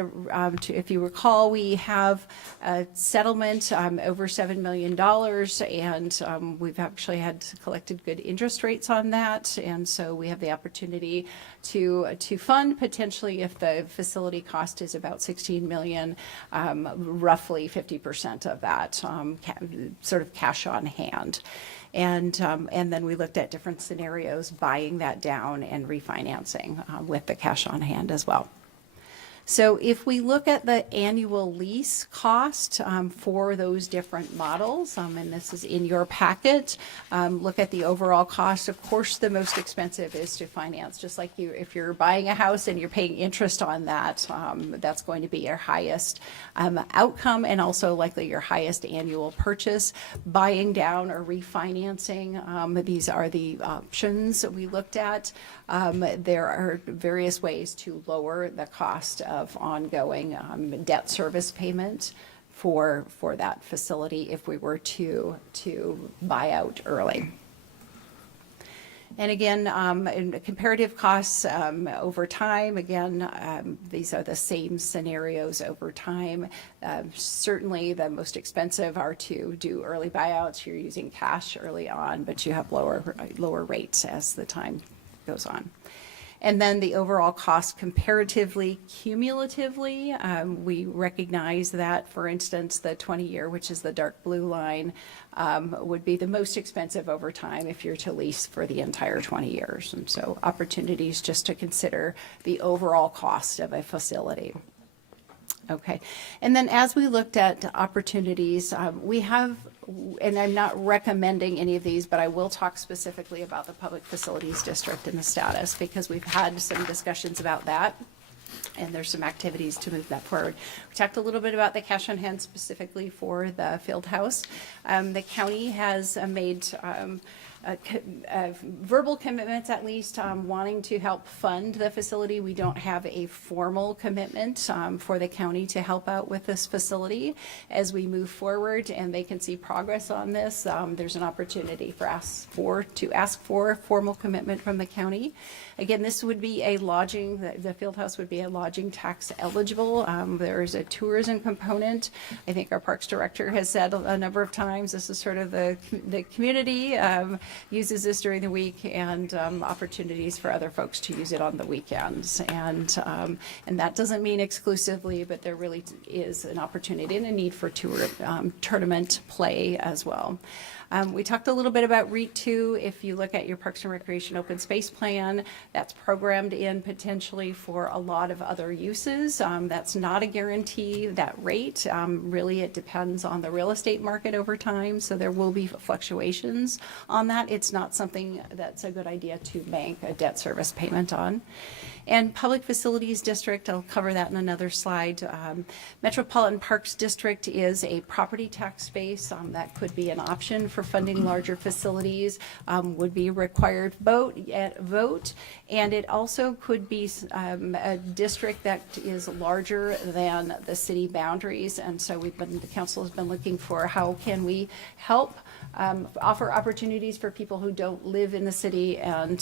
if you recall, we have a settlement over $7 million, and we've actually had collected good interest rates on that. And so we have the opportunity to fund potentially, if the facility cost is about $16 million, roughly 50% of that sort of cash on hand. And then we looked at different scenarios, buying that down and refinancing with the cash on hand as well. So if we look at the annual lease cost for those different models, and this is in your packet, look at the overall cost. Of course, the most expensive is to finance. Just like if you're buying a house and you're paying interest on that, that's going to be your highest outcome and also likely your highest annual purchase. Buying down or refinancing, these are the options that we looked at. There are various ways to lower the cost of ongoing debt service payment for that facility if we were to buy out early. And again, in comparative costs over time, again, these are the same scenarios over time. Certainly the most expensive are to do early buyouts. You're using cash early on, but you have lower rates as the time goes on. And then the overall cost comparatively, cumulatively, we recognize that, for instance, the 20-year, which is the dark blue line, would be the most expensive over time if you're to lease for the entire 20 years. And so opportunities just to consider the overall cost of a facility. Okay. And then as we looked at opportunities, we have, and I'm not recommending any of these, but I will talk specifically about the Public Facilities District and the status, because we've had some discussions about that. And there's some activities to move that forward. We talked a little bit about the cash on hand specifically for the field house. The county has made verbal commitments, at least, wanting to help fund the facility. We don't have a formal commitment for the county to help out with this facility. As we move forward and they can see progress on this, there's an opportunity to ask for a formal commitment from the county. Again, this would be a lodging, the field house would be a lodging tax eligible. There is a tourism component. I think our Parks Director has said a number of times, this is sort of the community uses this during the week, and opportunities for other folks to use it on the weekends. And that doesn't mean exclusively, but there really is an opportunity and a need for tournament play as well. We talked a little bit about REIT 2. If you look at your Parks and Recreation Open Space Plan, that's programmed in potentially for a lot of other uses. That's not a guarantee, that rate. Really, it depends on the real estate market over time, so there will be fluctuations on that. It's not something that's a good idea to bank a debt service payment on. And Public Facilities District, I'll cover that in another slide. Metropolitan Parks District is a property tax base. That could be an option for funding larger facilities, would be required vote, and it also could be a district that is larger than the city boundaries. And so the council has been looking for how can we help offer opportunities for people who don't live in the city and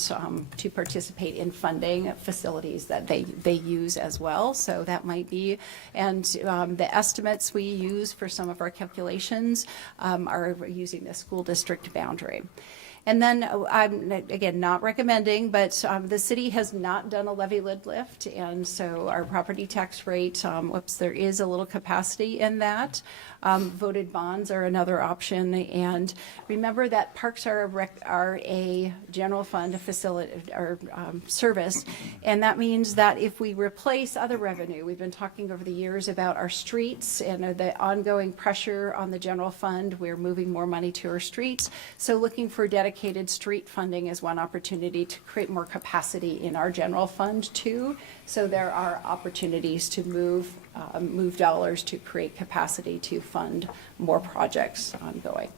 to participate in funding facilities that they use as well. So that might be, and the estimates we use for some of our calculations are using the school district boundary. And then I'm, again, not recommending, but the city has not done a levy lid lift, and so our property tax rate, there is a little capacity in that. Voted bonds are another option, and remember that parks are a general fund facility or service, and that means that if we replace other revenue, we've been talking over the years about our streets and the ongoing pressure on the general fund, we're moving more money to our streets, so looking for dedicated street funding is one opportunity to create more capacity in our general fund too. So there are opportunities to move dollars to create capacity to fund more projects ongoing.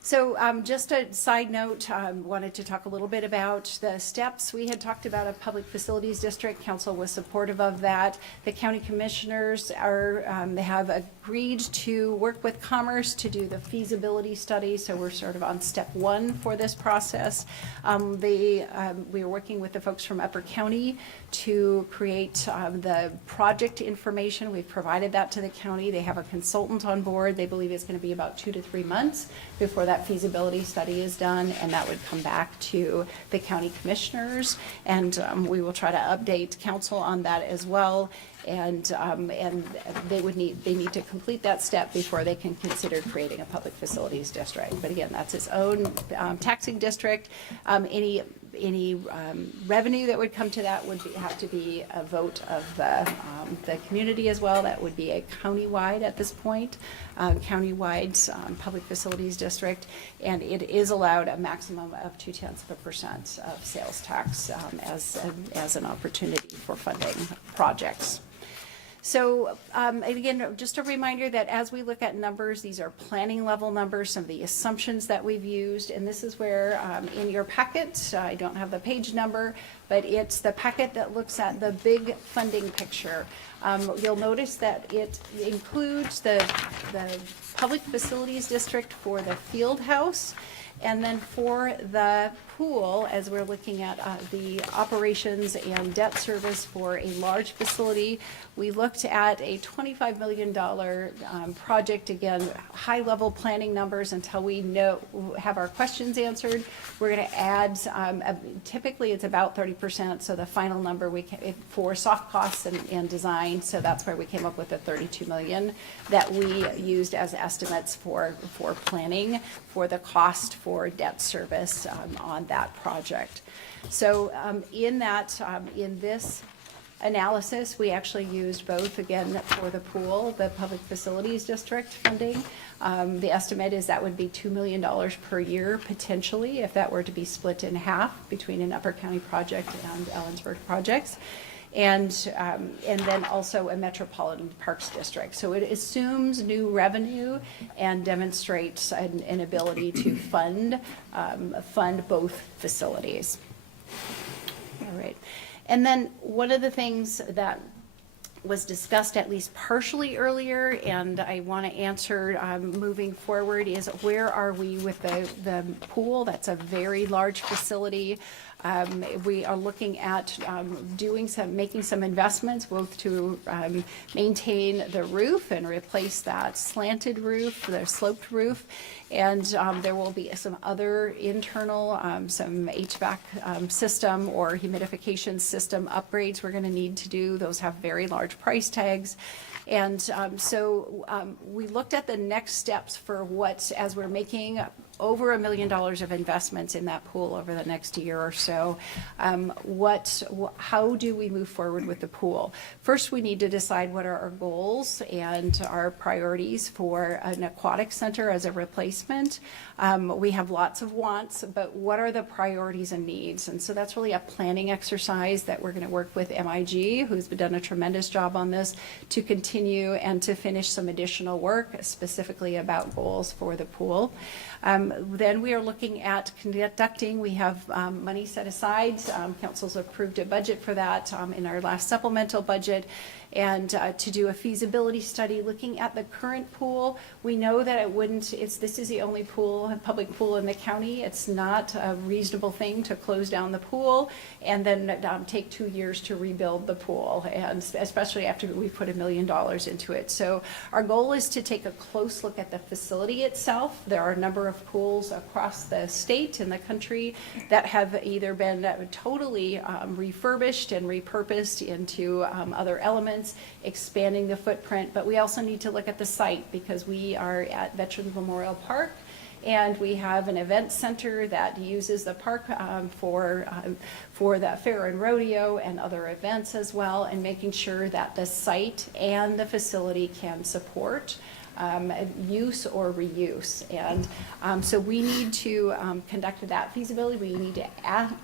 So just a side note, wanted to talk a little bit about the steps. We had talked about a public facilities district. Council was supportive of that. The county commissioners they have agreed to work with Commerce to do the feasibility study. So we're sort of on step 1 for this process. We are working with the folks from Upper County to create the project information. We've provided that to the county. They have a consultant on board. They believe it's going to be about 2 to 3 months before that feasibility study is done, and that would come back to the county commissioners, and we will try to update council on that as well. And they need to complete that step before they can consider creating a public facilities district. But again, that's its own taxing district. Any revenue that would come to that would have to be a vote of the community as well. That would be a countywide at this point, countywide public facilities district, and it is allowed a maximum of 0.2% of sales tax as an opportunity for funding projects. So again, just a reminder that as we look at numbers, these are planning level numbers, some of the assumptions that we've used, and this is where in your packet, I don't have the page number, but it's the packet that looks at the big funding picture. You'll notice that it includes the public facilities district for the field house, and then for the pool, as we're looking at the operations and debt service for a large facility, we looked at a $25 million project. Again, high-level planning numbers until we have our questions answered. We're going to add, typically it's about 30%, so the final number for soft costs and design, so that's where we came up with the $32 million that we used as estimates for planning for the cost for debt service on that project. So in this analysis, we actually used both, again, for the pool, the public facilities district funding. The estimate is that would be $2 million per year, potentially, if that were to be split in half between an Upper County project and Ellensburg projects. and then also a Metropolitan Parks District. So it assumes new revenue and demonstrates an ability to fund both facilities. All right. And then one of the things that was discussed at least partially earlier, and I want to answer moving forward, is where are we with the pool? That's a very large facility. We are looking at making some investments, both to maintain the roof and replace that slanted roof, the sloped roof. And there will be some other internal, some HVAC system or humidification system upgrades we're going to need to do. Those have very large price tags. And so we looked at the next steps for as we're making over $1 million of investments in that pool over the next year or so. How do we move forward with the pool? First, we need to decide what are our goals and our priorities for an aquatic center as a replacement. We have lots of wants, but what are the priorities and needs? And so that's really a planning exercise that we're going to work with MIG, who's done a tremendous job on this, to continue and to finish some additional work specifically about goals for the pool. Then we are looking at conducting, we have money set aside. Council's approved a budget for that in our last supplemental budget. And to do a feasibility study looking at the current pool. We know that this is the only public pool in the county. It's not a reasonable thing to close down the pool and then take 2 years to rebuild the pool, and especially after we put $1 million into it. So our goal is to take a close look at the facility itself. There are a number of pools across the state and the country that have either been totally refurbished and repurposed into other elements, expanding the footprint, but we also need to look at the site because we are at Veterans Memorial Park and we have an event center that uses the park for the fair and rodeo and other events as well, and making sure that the site and the facility can support use or reuse. And so we need to conduct that feasibility. We need to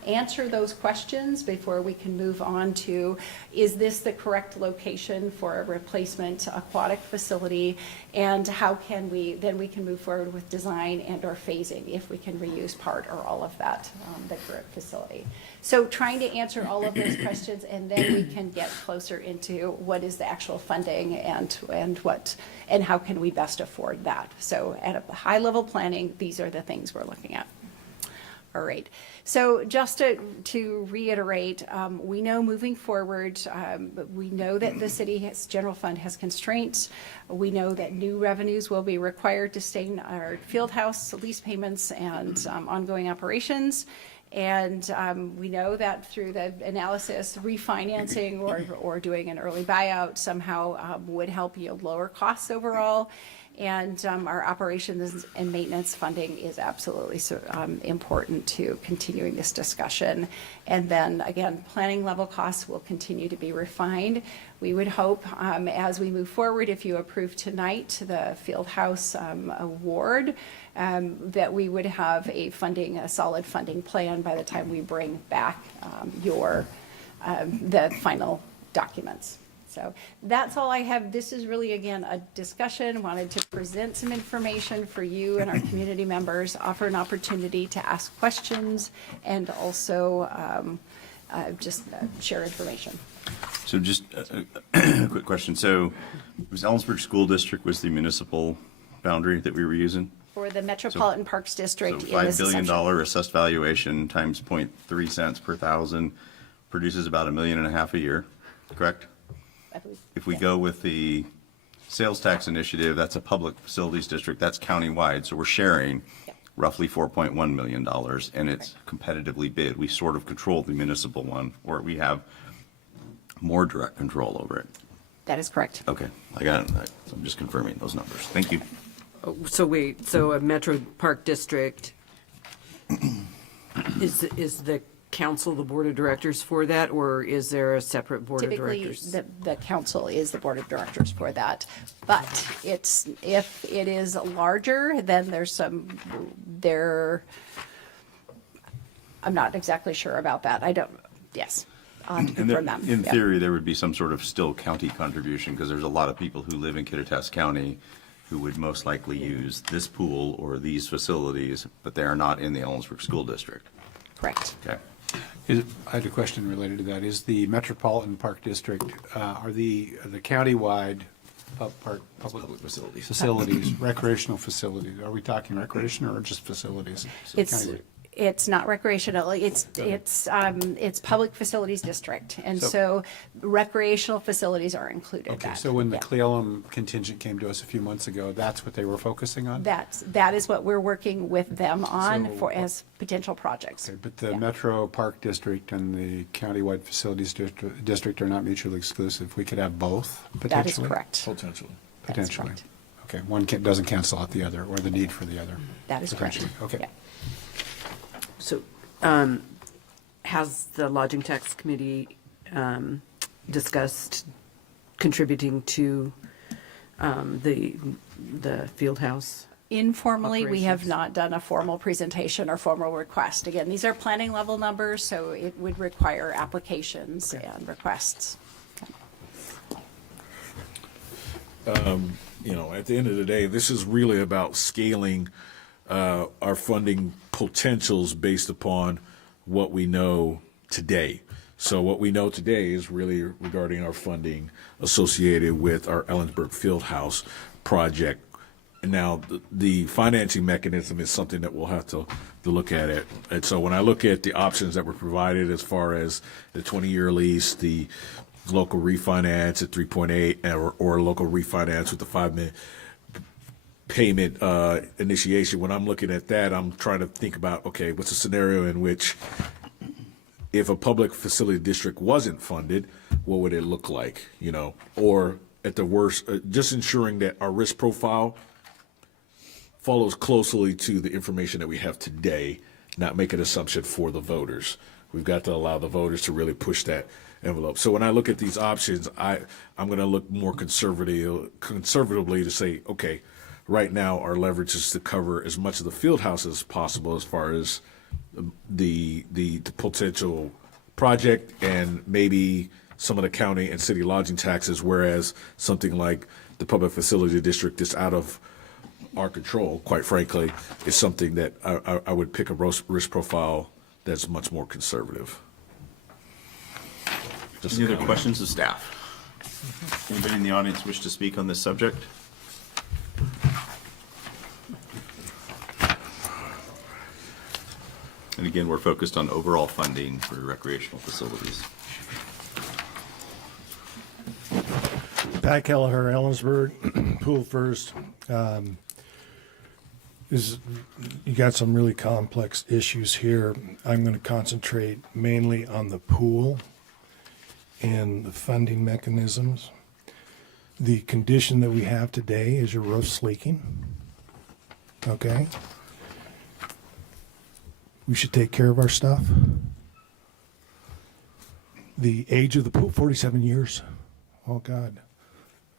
answer those questions before we can move on to, is this the correct location for a replacement aquatic facility? And how can we can move forward with design and or phasing if we can reuse part or all of that, the current facility. So trying to answer all of those questions, and then we can get closer into what is the actual funding and how can we best afford that. So at a high level planning, these are the things we're looking at. All right. So just to reiterate, we know moving forward, we know that the city's general fund has constraints. We know that new revenues will be required to sustain our field house lease payments and ongoing operations. And we know that through the analysis, refinancing or doing an early buyout somehow would help yield lower costs overall. And our operations and maintenance funding is absolutely important to continuing this discussion. And then again, planning level costs will continue to be refined. We would hope as we move forward, if you approve tonight the Fieldhouse award, that we would have a solid funding plan by the time we bring back the final documents. So that's all I have. This is really, again, a discussion. Wanted to present some information for you and our community members, offer an opportunity to ask questions, and also just share information. So just a quick question. So was Ellensburg School District was the municipal boundary that we were using? For the Metropolitan Parks District. So $5 billion assessed valuation times 0.3 cents per thousand produces about $1.5 million a year, correct? I believe. If we go with the sales tax initiative, that's a public facilities district, that's countywide, so we're sharing roughly $4.1 million, and it's competitively bid. We sort of control the municipal one, or we have more direct control over it. That is correct. Okay, I got it. I'm just confirming those numbers. Thank you. So wait, so a Metro Park District, is the council the board of directors for that, or is there a separate board of directors? Typically, the council is the board of directors for that. But if it is larger, then I'm not exactly sure about that. Yes. I'll have to And confirm that. in Yeah. theory, there would be some sort of still county contribution, because there's a lot of people who live in Kittitas County who would most likely use this pool or these facilities, but they are not in the Ellensburg School District. Correct. Okay. I had a question related to that. Is the Metropolitan Park District, are the countywide public facilities, recreational facilities, are we talking recreational or just facilities? It's not recreational, it's public facilities district, and so recreational facilities are included. Okay, so when the Cleolum contingent came to us a few months ago, that's what they were focusing on? That is what we're working with them on So- as potential projects. Okay, but the Yeah. Metro Park District and the countywide facilities district are not mutually exclusive. We could have both, That is potentially? correct. Potentially. That is Potentially. correct. Okay, one doesn't cancel out the other, or the need for the other. That is correct. Potentially. Okay. Yeah. So, has the Lodging Tax Committee discussed contributing to the field house? Informally, we have Operations. not done a formal presentation or formal request. Again, these are planning level numbers, so it would require applications and requests. You know, at the end of the day, this is really about scaling our funding potentials based upon what we know today. So what we know today is really regarding our funding associated with our Ellensburg Fieldhouse project. Now, the financing mechanism is something that we'll have to look at it. And so when I look at the options that were provided as far as the 20-year lease, the local refinance at 3.8, or local refinance with the 5 million payment initiation, when I'm looking at that, I'm trying to think about, okay, what's a scenario in which if a public facility district wasn't funded, what would it look like, you know? Or at the worst, just ensuring that our risk profile follows closely to the information that we have today, not make an assumption for the voters. We've got to allow the voters to really push that envelope. So when I look at these options, I'm going to look more conservatively to say, okay, right now our leverage is to cover as much of the field house as possible as far as the potential project and maybe some of the county and city lodging taxes, whereas something like the public facility district is out of our control, quite frankly, is something that I would pick a risk profile that's much more conservative. Just Any other questions of staff? Anybody in the audience wish to speak on this subject? And again, we're focused on overall funding for recreational facilities. Pat Kelleher, Ellensburg, pool first. You got some really complex issues here. I'm going to concentrate mainly on the pool and the funding mechanisms. The condition that we have today is your roof's leaking. Okay? We should take care of our stuff. The age of the pool, 47 years. Oh, God.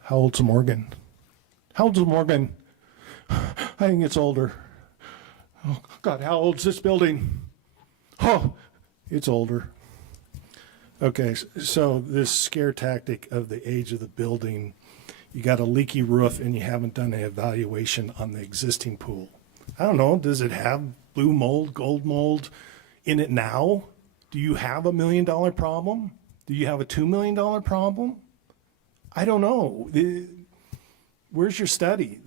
How old's Morgan? How old's Morgan? I think it's older. Oh, God, how old's this building? Oh, it's older. Okay, so this scare tactic of the age of the building, you got a leaky roof and you haven't done an evaluation on the existing pool. I don't know, does it have blue mold, gold mold in it now? Do you have $1 million problem? Do you have a $2 million problem? I don't know. Where's your study?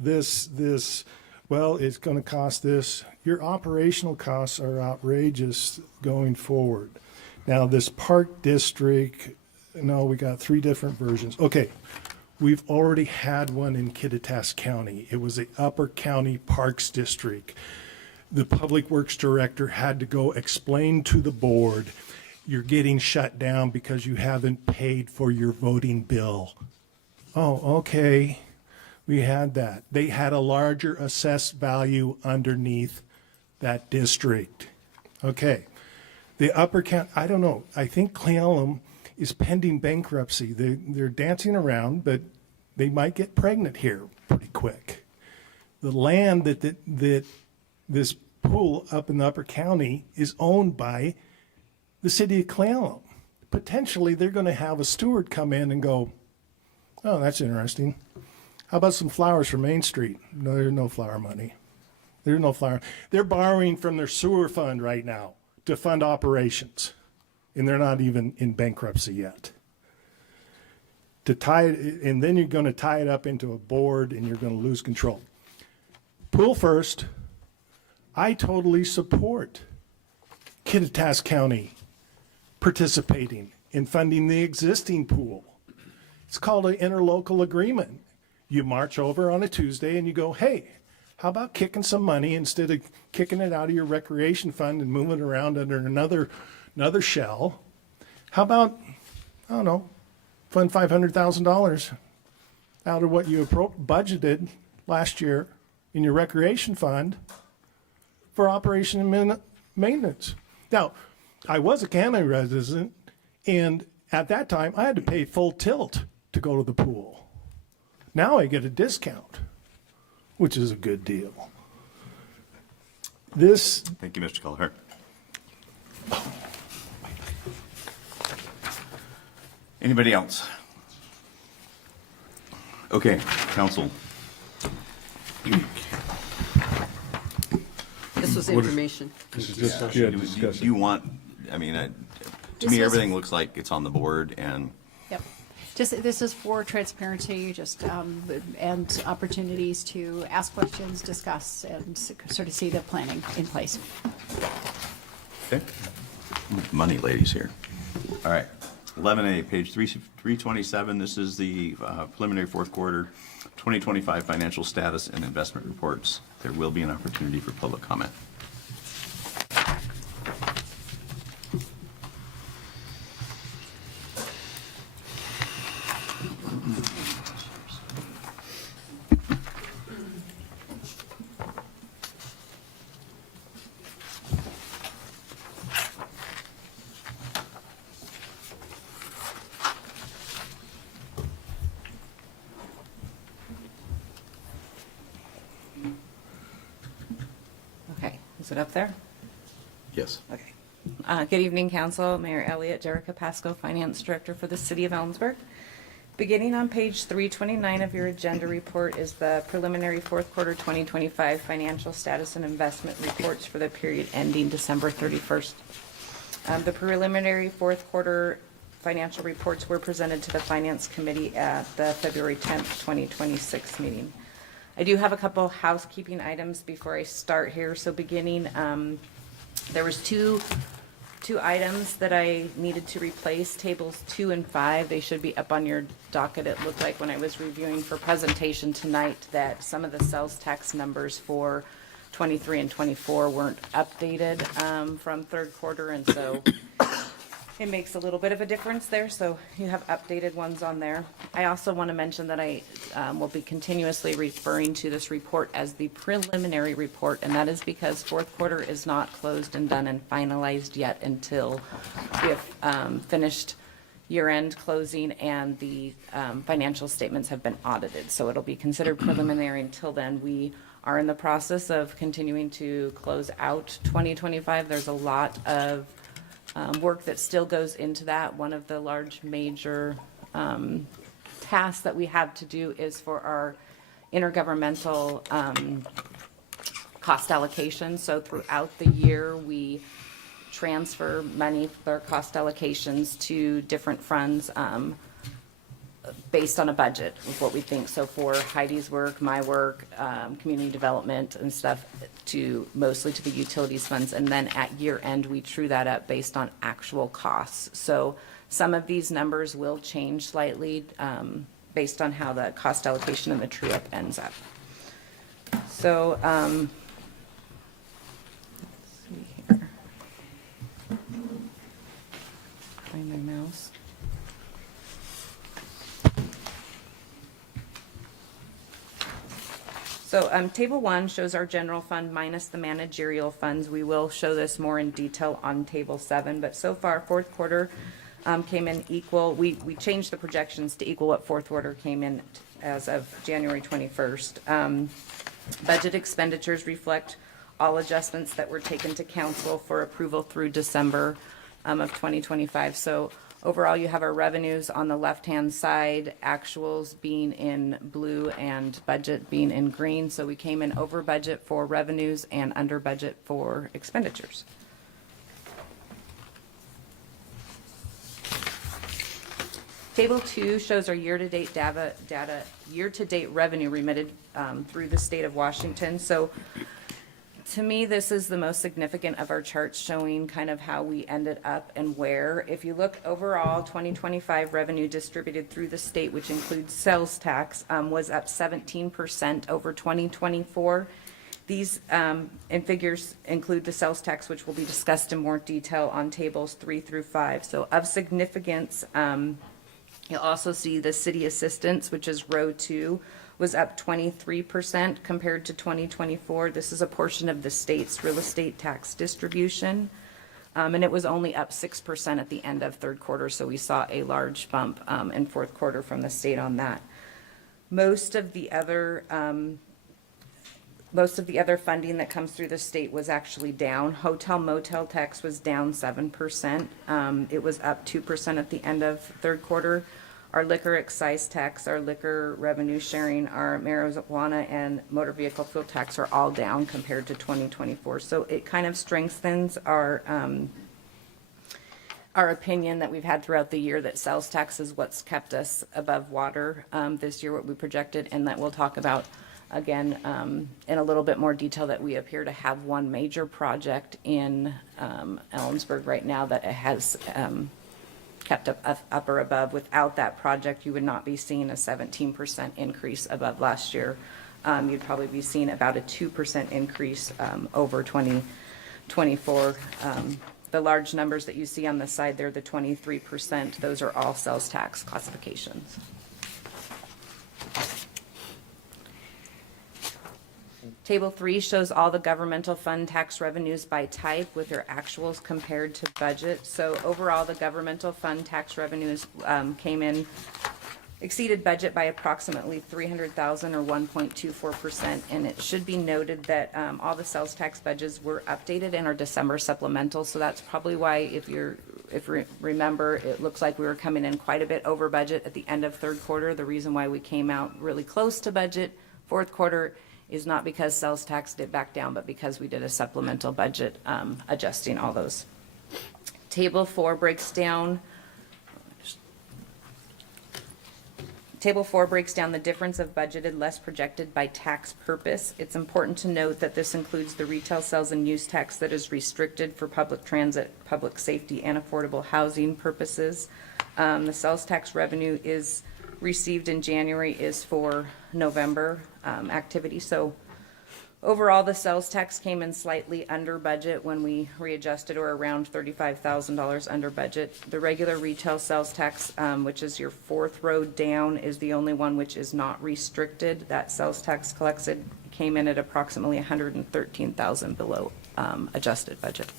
Well, it's going to cost this. Your operational costs are outrageous going forward. Now, this park district, no, we got 3 different versions. Okay, we've already had one in Kittitas County. It was the Upper County Parks District. The Public Works Director had to go explain to the board, you're getting shut down because you haven't paid for your voting bill. Oh, okay. We had that. They had a larger assessed value underneath that district. Okay. The Upper County, I don't know. I think Cleolum is pending bankruptcy. They're dancing around, but they might get pregnant here pretty quick. The land that this pool up in the Upper County is owned by the city of Cleolum. potentially they're going to have a steward come in and go, oh, that's interesting. How about some flowers from Main Street? No, there's no flower money. There's no flower. They're borrowing from their sewer fund right now to fund operations, and they're not even in bankruptcy yet. To tie it, and then you're going to tie it up into a board, and you're going to lose control. Pool first. I totally support Kittitas County participating in funding the existing pool. It's called an interlocal agreement. You march over on a Tuesday and you go, hey, how about kicking some money instead of kicking it out of your recreation fund and moving it around under another shell? How about, I don't know, fund $500,000 out of what you budgeted last year in your recreation fund for operation and maintenance. Now, I was a county resident, and at that time, I had to pay full tilt to go to the pool. Now I get a discount, which is a good deal. This, Thank you, Mr. Kelleher. Anybody else? Okay, council. This was information. This is just Do discussion. you want, I mean, to This me, was- everything looks like it's on the board, and Yep. Just, this is for transparency, just, and opportunities to ask questions, discuss, and sort of see the planning in place. okay. Money ladies here. All right, 11A, page 327. This is the preliminary fourth quarter 2025 financial status and investment reports. There will be an opportunity for public comment. Okay, is it up there? Yes. Okay. Good evening, Council. Mayor Elliott, Jerica Pasco, Finance Director for the City of Ellensburg. Beginning on page 329 of your agenda report is the preliminary fourth quarter 2025 financial status and investment reports for the period ending December 31st. The preliminary fourth quarter financial reports were presented to the Finance Committee at the February 10th, 2026 meeting. I do have a couple housekeeping items before I start here. So beginning, there was two items that I needed to replace, tables 2 and 5. They should be up on your docket. It looked like when I was reviewing for presentation tonight that some of the sales tax numbers for 23 and 24 weren't updated from third quarter, and so it makes a little bit of a difference there, so you have updated ones on there. I also want to mention that I will be continuously referring to this report as the preliminary report, and that is because fourth quarter is not closed and done and finalized yet until we have finished year-end closing and the financial statements have been audited. So it'll be considered preliminary until then. We are in the process of continuing to close out 2025. There's a lot of work that still goes into that. One of the large major tasks that we have to do is for our intergovernmental cost allocation. So throughout the year, we transfer money for cost allocations to different funds based on a budget of what we think. So for Heidi's work, my work, community development and stuff, mostly to the utilities funds. And then at year end, we true that up based on actual costs. So some of these numbers will change slightly based on how the cost allocation and the true up ends up. So, let's see here. Find my mouse. So table 1 shows our general fund minus the managerial funds. We will show this more in detail on table 7, but so far fourth quarter came in equal. We changed the projections to equal what fourth quarter came in as of January 21st. Budget expenditures reflect all adjustments that were taken to council for approval through December of 2025. So Overall, you have our revenues on the left-hand side, actuals being in blue and budget being in green. So we came in over budget for revenues and under budget for expenditures. Table 2 shows our year-to-date year-to-date revenue remitted through the state of Washington. So to me, this is the most significant of our charts, showing kind of how we ended up and where. If you look overall, 2025 revenue distributed through the state, which includes sales tax, was up 17% over 2024. These and figures include the sales tax, which will be discussed in more detail on tables 3 through 5. So of significance, you'll also see the city assistance, which is row 2, was up 23% compared to 2024. This is a portion of the state's real estate tax distribution. And it was only up 6% at the end of third quarter, so we saw a large bump in fourth quarter from the state on that. Most of the other funding that comes through the state was actually down. Hotel motel tax was down 7%. It was up 2% at the end of third quarter. Our liquor excise tax, our liquor revenue sharing, our marijuana and motor vehicle fuel tax are all down compared to 2024. So it kind of strengthens our opinion that we've had throughout the year that sales tax is what's kept us above water this year, what we projected, and that we'll talk about again in a little bit more detail, that we appear to have one major project in Ellensburg right now that it has kept up or above. Without that project, you would not be seeing a 17% increase above last year. You'd probably be seeing about a 2% increase over 2024. The large numbers that you see on the side there, the 23%, those are all sales tax classifications. Table 3 shows all the governmental fund tax revenues by type with their actuals compared to budget. So overall, the governmental fund tax revenues exceeded budget by approximately $300,000 or 1.24%. And it should be noted that all the sales tax budgets were updated in our December supplemental. So that's probably why, if you remember, it looks like we were coming in quite a bit over budget at the end of third quarter. The reason why we came out really close to budget fourth quarter is not because sales tax did back down, but because we did a supplemental budget adjusting all those. Table 4 breaks down the difference of budgeted less projected by tax purpose. It's important to note that this includes the retail sales and use tax that is restricted for public transit, public safety, and affordable housing purposes. The sales tax revenue is received in January is for November activity. So overall, the sales tax came in slightly under budget when we readjusted, or around $35,000 under budget. The regular retail sales tax, which is your fourth row down, is the only one which is not restricted. That sales tax collected came in at approximately $113,000 below adjusted budget.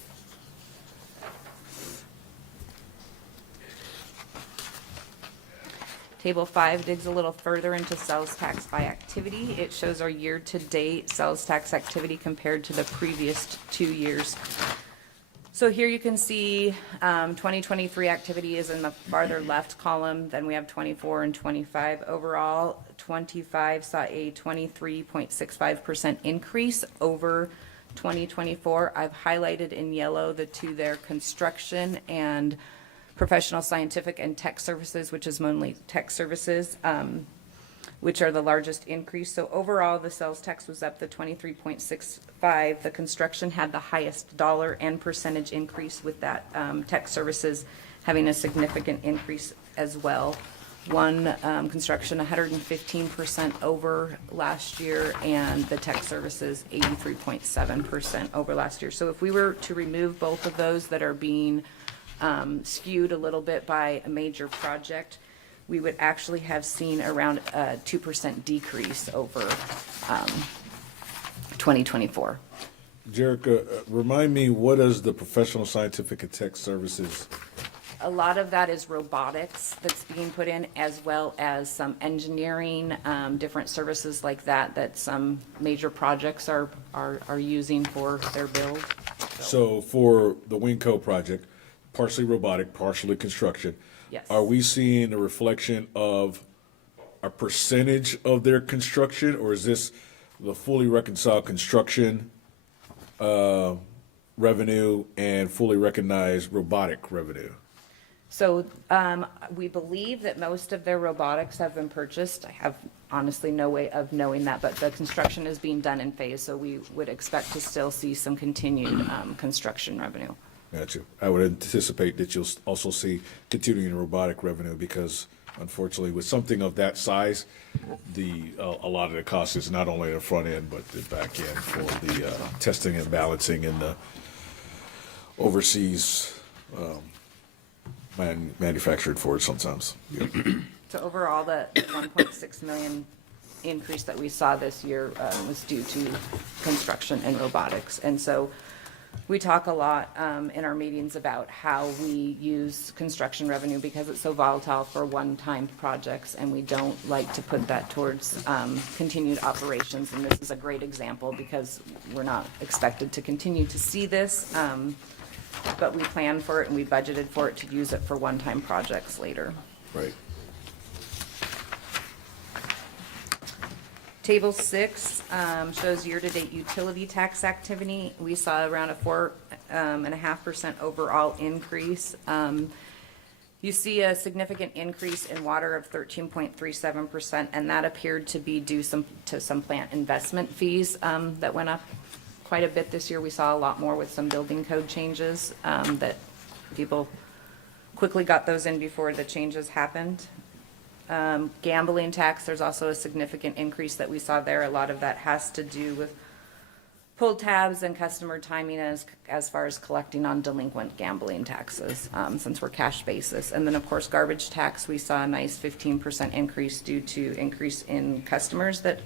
Table 5 digs a little further into sales tax by activity. It shows our year-to-date sales tax activity compared to the previous 2 years. So here you can see 2023 activity is in the farther left column. Then we have 24 and 25. Overall, 25 saw a 23.65% increase over 2024. I've highlighted in yellow the two there, construction and professional, scientific, and tech services, which is mainly tech services, which are the largest increase. So overall, the sales tax was up the 23.65. The construction had the highest dollar and percentage increase, with that tech services having a significant increase as well. Construction 115% over last year, and the tech services 83.7% over last year. So if we were to remove both of those that are being skewed a little bit by a major project, we would actually have seen around a 2% decrease over 2024. Jerica, remind me, what is the professional, scientific, and tech services? A lot of that is robotics that's being put in, as well as some engineering, different services like that some major projects are using for their build. So for the Winco project, partially robotic, partially construction. Yes. Are we seeing a reflection of a percentage of their construction, or is this the fully reconciled construction revenue and fully recognized robotic revenue? So we believe that most of their robotics have been purchased. I have honestly no way of knowing that, but the construction is being done in phase, so we would expect to still see some continued construction revenue. Gotcha. I would anticipate that you'll also see continuing robotic revenue because unfortunately with something of that size, a lot of the cost is not only the front end, but the back end for the testing and balancing and the overseas manufactured for it sometimes. Yep. So overall, the 1.6 million increase that we saw this year was due to construction and robotics. And so we talk a lot in our meetings about how we use construction revenue because it's so volatile for one-time projects, and we don't like to put that towards continued operations. And this is a great example because we're not expected to continue to see this, but we plan for it and we budgeted for it to use it for one-time projects later. Right. Table 6 shows year-to-date utility tax activity. We saw around a 4.5% overall increase. You see a significant increase in water of 13.37%, and that appeared to be due to some plant investment fees that went up quite a bit this year. We saw a lot more with some building code changes that people quickly got those in before the changes happened. Gambling tax, there's also a significant increase that we saw there. A lot of that has to do with pull tabs and customer timing as far as collecting on delinquent gambling taxes, since we're cash basis. And then, of course, garbage tax, we saw a nice 15% increase due to increase in customers that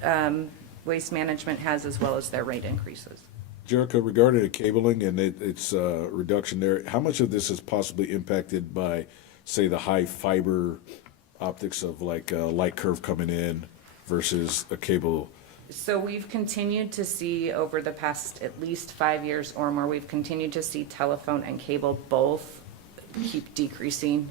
Waste Management has, as well as their rate increases. Jerica, regarding the cabling and its reduction there, how much of this is possibly impacted by, say, the high fiber optics of like a light curve coming in versus a cable? So we've continued to see over the past at least 5 years or more, we've continued to see telephone and cable both keep decreasing.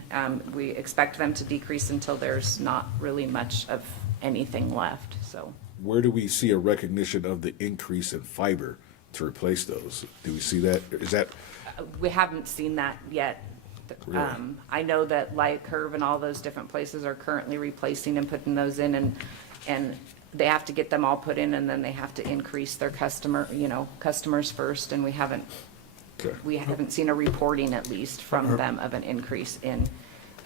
We expect them to decrease until there's not really much of anything left, so. Where do we see a recognition of the increase in fiber to replace those? Do we see that? Is that? We haven't seen that yet. Really? I know that Light Curve and all those different places are currently replacing and putting those in, and they have to get them all put in, and then they have to increase their customers first, and we haven't seen a reporting, at least from them, of an increase in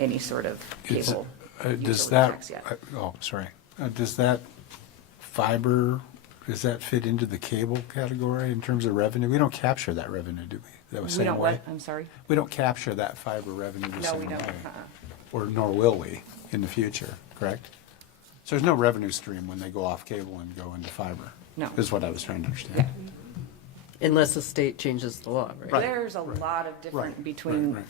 any sort of cable Does utility that, tax yet. does that fiber, does that fit into the cable category in terms of revenue? We don't capture that revenue, do we? That was We same don't way? what? I'm sorry? We don't capture that fiber revenue the No, same we way. don't. Or nor will we in the future, correct? So there's no revenue stream when they go off cable and go into fiber? No. Is what I was trying to understand. Unless the state changes the law, right? Right. There's a lot of different, Right, between right.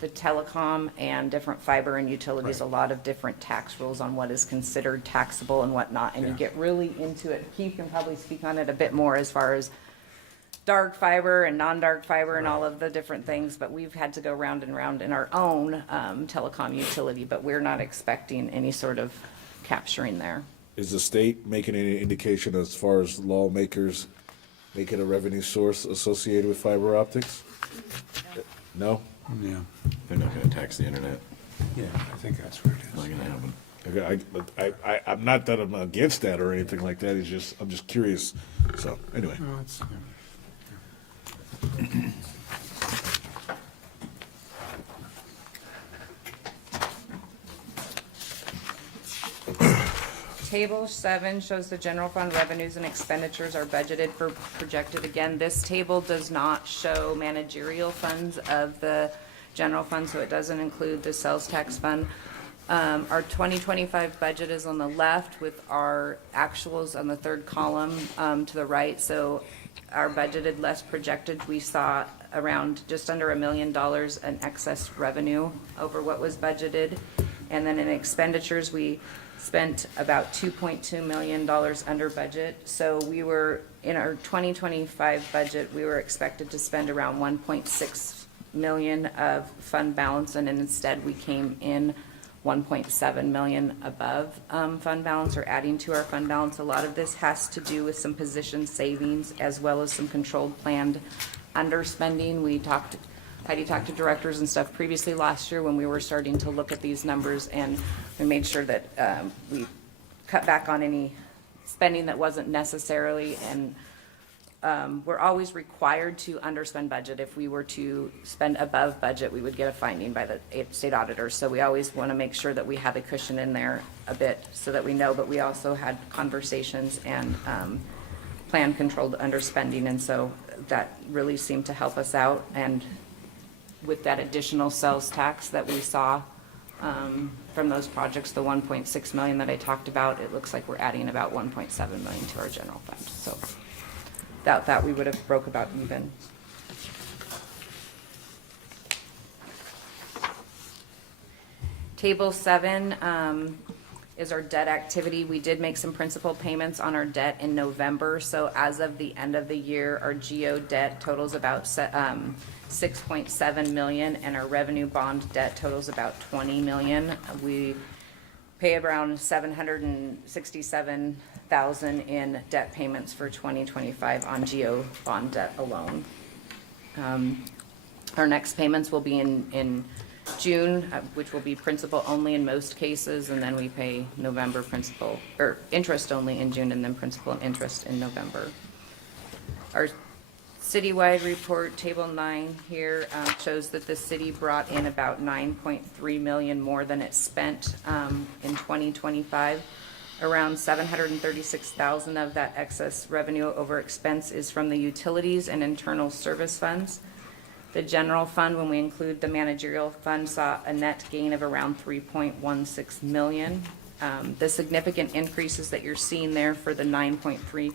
the telecom and different fiber and utilities, a Right. lot of different tax rules on what is considered taxable and whatnot, and you Yeah. get really into it. Keith can probably speak on it a bit more as far as dark fiber and non-dark fiber and all of the different things, but we've had to go round and round in our own telecom utility, but we're not expecting any sort of capturing there. Is the state making any indication as far as lawmakers making a revenue source associated with fiber optics? No? Yeah, They're not gonna tax the internet. yeah, I think that's what it is. Not gonna happen. I'm not that I'm against that or anything like that. I'm just curious. So anyway, No, it's, yeah. Table 7 shows the general fund revenues and expenditures are budgeted for projected. Again, this table does not show managerial funds of the general fund, so it doesn't include the sales tax fund. Our 2025 budget is on the left with our actuals on the third column to the right. So our budgeted less projected, we saw around just under $1 million in excess revenue over what was budgeted. And then in expenditures, we spent about $2.2 million under budget. So we were, in our 2025 budget, we were expected to spend around $1.6 million of fund balance, and instead we came in 1.7 million above fund balance, or adding to our fund balance. A lot of this has to do with some position savings as well as some controlled planned underspending. Heidi talked to directors and stuff previously last year when we were starting to look at these numbers, and we made sure that we cut back on any spending that wasn't necessarily, and we're always required to underspend budget. If we were to spend above budget, we would get a finding by the state auditor. So we always want to make sure that we have a cushion in there a bit so that we know, but we also had conversations and plan controlled underspending, and so that really seemed to help us out. And with that additional sales tax that we saw from those projects, the 1.6 million that I talked about, it looks like we're adding about 1.7 million to our general fund. So without that, we would have broke about even. Table 7 is our debt activity. We did make some principal payments on our debt in November. So as of the end of the year, our GO debt totals about 6.7 million, and our revenue bond debt totals about 20 million. We pay around 767,000 in debt payments for 2025 on GO bond debt alone. Our next payments will be in June, which will be principal only in most cases, and then we pay November principal, or interest only in June, and then principal and interest in November. Our citywide report, table 9 here, shows that the city brought in about 9.3 million more than it spent in 2025. Around 736,000 of that excess revenue over expense is from the utilities and internal service funds. The general fund, when we include the managerial fund, saw a net gain of around 3.16 million. The significant increases that you're seeing there for the 9.3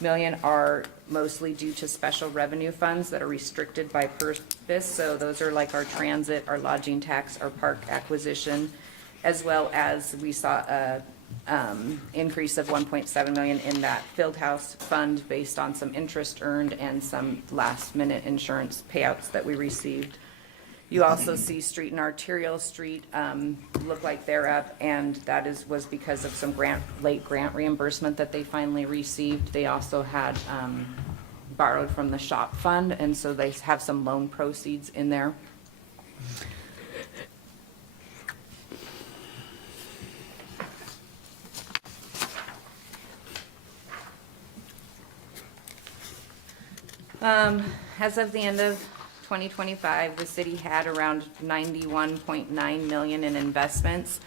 million are mostly due to special revenue funds that are restricted by purpose. So those are like our transit, our lodging tax, our park acquisition, as well as we saw a increase of 1.7 million in that field house fund based on some interest earned and some last minute insurance payouts that we received. You also see street and arterial street look like they're up, and that was because of some late grant reimbursement that they finally received. They also had borrowed from the shop fund, and so they have some loan proceeds in there. As of the end of 2025, the city had around 91.9 million in investments.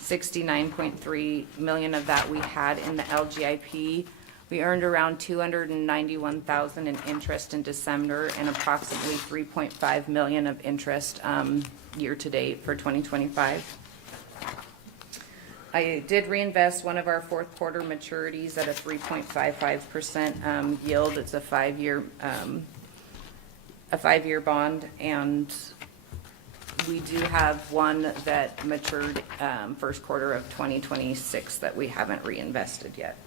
69.3 million of that we had in the LGIP. We earned around 291,000 in interest in December, and approximately 3.5 million of interest year to date for 2025. I did reinvest one of our fourth quarter maturities at a 3.55% yield. It's a 5-year bond, and we do have one that matured first quarter of 2026 that we haven't reinvested yet.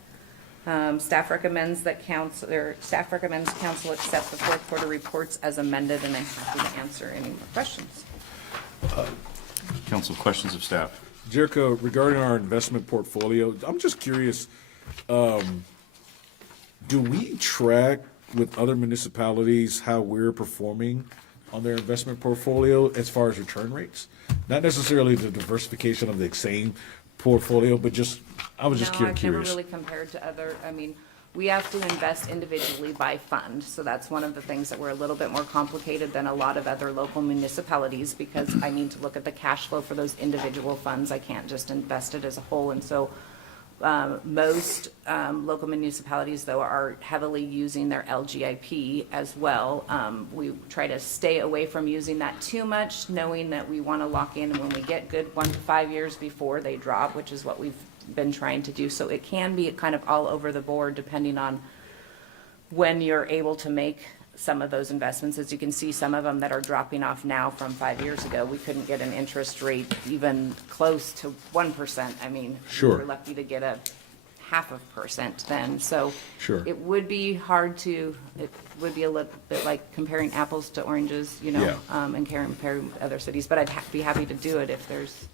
Staff recommends council accept the fourth quarter reports as amended, and I'm happy to answer any more questions. Council, questions of staff? Jericho, regarding our investment portfolio, I'm just curious, do we track with other municipalities how we're performing on their investment portfolio as far as return rates? Not necessarily the diversification of the same portfolio, but just, I was just curious. No, I've never really compared to other, we have to invest individually by fund, so that's one of the things that we're a little bit more complicated than a lot of other local municipalities, because I need to look at the cash flow for those individual funds. I can't just invest it as a whole, and so most local municipalities, though, are heavily using their LGIP as well. We try to stay away from using that too much, knowing that we want to lock in when we get good 1 to 5 years before they drop, which is what we've been trying to do. So it can be kind of all over the board depending on when you're able to make some of those investments. As you can see, some of them that are dropping off now from 5 years ago, we couldn't get an interest rate even close to 1%. Sure. We were lucky to get a 0.5% then, so. Sure. It would be hard to, it would be a little bit like comparing apples to oranges, you know, Yeah. and comparing with other cities, but I'd be happy to do it if there's.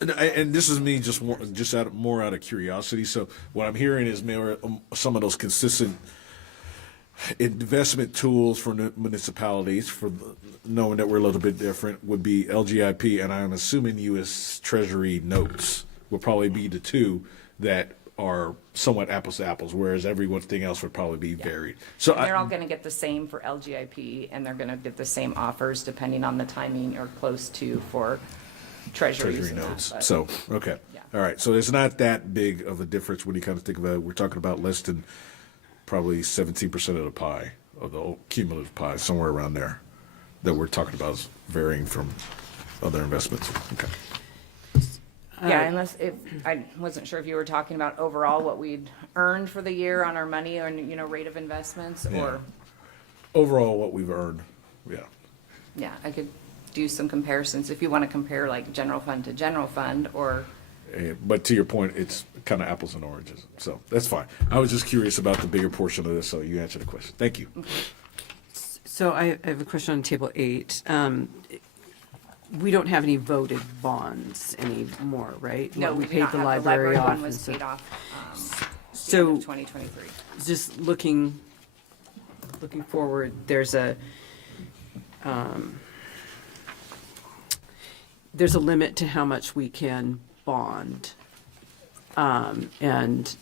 And this is me just more out of curiosity. So what I'm hearing is more, some of those consistent investment tools for municipalities, for knowing that we're a little bit different, would be LGIP, and I'm assuming U.S. Treasury notes will probably be the two that are somewhat apples to apples, whereas everything else would probably be varied. So They're all gonna get the same for LGIP, and they're gonna get the same offers depending on the timing or close to for treasuries Treasury and that, notes. but- So, okay. Yeah. All right. So it's not that big of a difference when you kind of think about it. We're talking about less than probably 17% of the pie, of the whole cumulative pie, somewhere around there, that we're talking about is varying from other investments. Okay. Yeah, unless, I wasn't sure if you were talking about overall what we'd earned for the year on our money or, you know, rate of investments, Yeah. or, Overall, what we've earned, yeah. yeah, I could do some comparisons if you want to compare like general fund to general fund, or, But to your point, it's kind of apples and oranges. So that's fine. I was just curious about the bigger portion of this, so you answered the question. Thank you. So I have a question on table 8. We don't have any voted bonds anymore, right? no, What we we do paid not the have, the library library off. one was and so- paid off, the end So- of 2023. Just looking forward, there's a limit to how much we can bond. And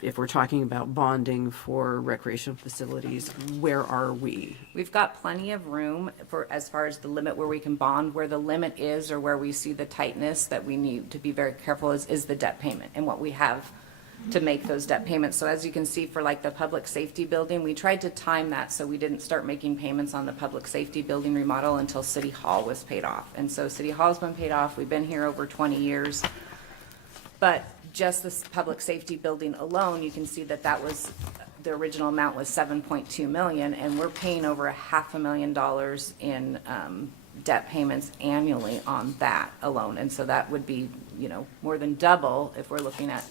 if we're talking about bonding for recreational facilities, where are we? We've got plenty of room for, as far as the limit where we can bond. Where the limit is, or where we see the tightness that we need to be very careful is the debt payment and what we have to make those debt payments. So as you can see, for like the public safety building, we tried to time that so we didn't start making payments on the public safety building remodel until City Hall was paid off. And so City Hall's been paid off. We've been here over 20 years. But just this public safety building alone, you can see that that was, the original amount was 7.2 million, and we're paying over $500,000 in debt payments annually on that alone. And so that would be, you know, more than double if we're looking at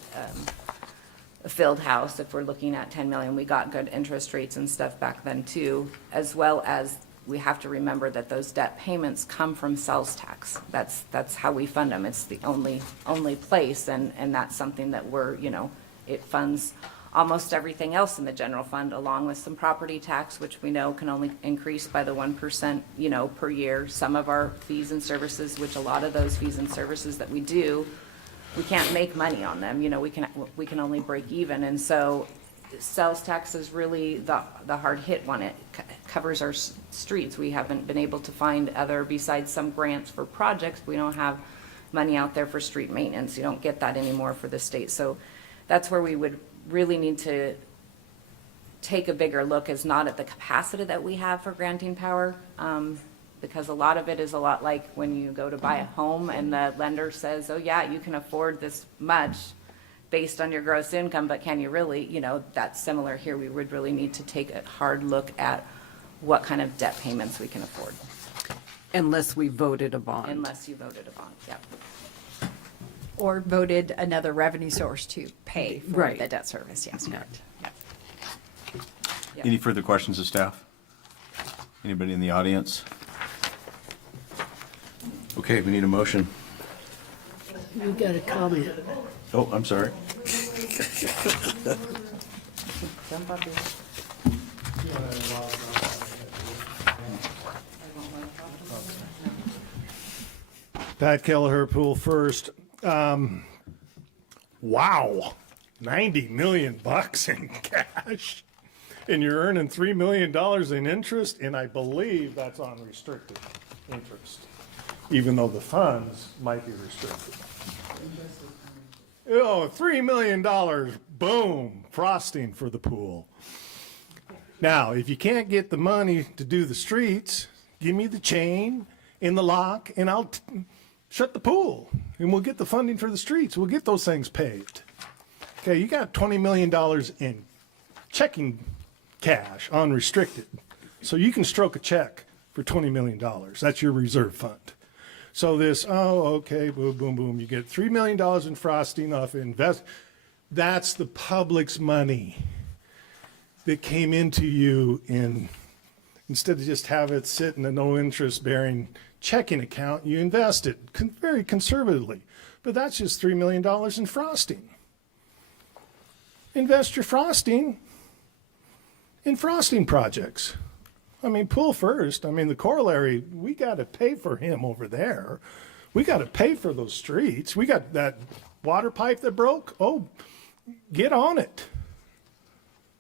a field house. If we're looking at 10 million, we got good interest rates and stuff back then too, as well as we have to remember that those debt payments come from sales tax. That's how we fund them. It's the only place, and that's something that we're, you know, it funds almost everything else in the general fund, along with some property tax, which we know can only increase by the 1%, you know, per year. Some of our fees and services, which a lot of those fees and services that we do, we can't make money on them. You know, we can only break even, and so sales tax is really the hard hit one. It covers our streets. We haven't been able to find other, besides some grants for projects, we don't have money out there for street maintenance. You don't get that anymore for the state. So that's where we would really need to take a bigger look, is not at the capacity that we have for granting power, because a lot of it is a lot like when you go to buy a home and the lender says, oh yeah, you can afford this much based on your gross income, but can you really, you know, that's similar here. We would really need to take a hard look at what kind of debt payments we can afford, Unless we voted a bond. unless you voted a bond, yep. Or voted another revenue source to pay for Right. the debt service, yes, correct. Yep. Any further questions of staff? Anybody in the audience? Okay, we need a motion. You got a comment. Oh, I'm sorry. Jump up here. Pat Kelleher, Pool First. Wow, 90 million bucks in cash, and you're earning $3 million in interest, and I believe that's on restricted interest, even though the funds might be restricted. Oh, $3 million, boom, frosting for the pool. Now, if you can't get the money to do the streets, give me the chain and the lock, and I'll shut the pool, and we'll get the funding for the streets. We'll get those things paved. Okay, you got $20 million in checking cash, unrestricted. So you can stroke a check for $20 million. That's your reserve fund. So this, oh, okay, boom, boom, boom. You get $3 million in frosting off That's the public's money that came into you instead of just have it sit in a no interest bearing checking account, you invest it very conservatively. But that's just $3 million in frosting. Invest your frosting in frosting projects. I mean, pool first. I mean, the corollary, we got to pay for him over there. We got to pay for those streets. We got that water pipe that broke. Oh, get on it.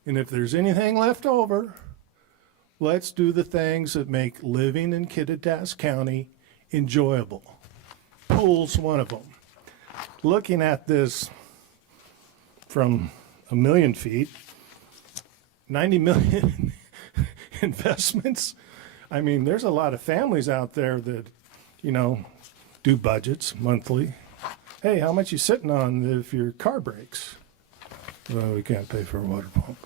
And if there's anything left over, let's do the things that make living in Kittitas County enjoyable. Pool's one of them. Looking at this from a million feet, 90 million investments. I mean, there's a lot of families out there that, do budgets monthly. Hey, how much you sitting on if your car breaks? Well, we can't pay for a water pump.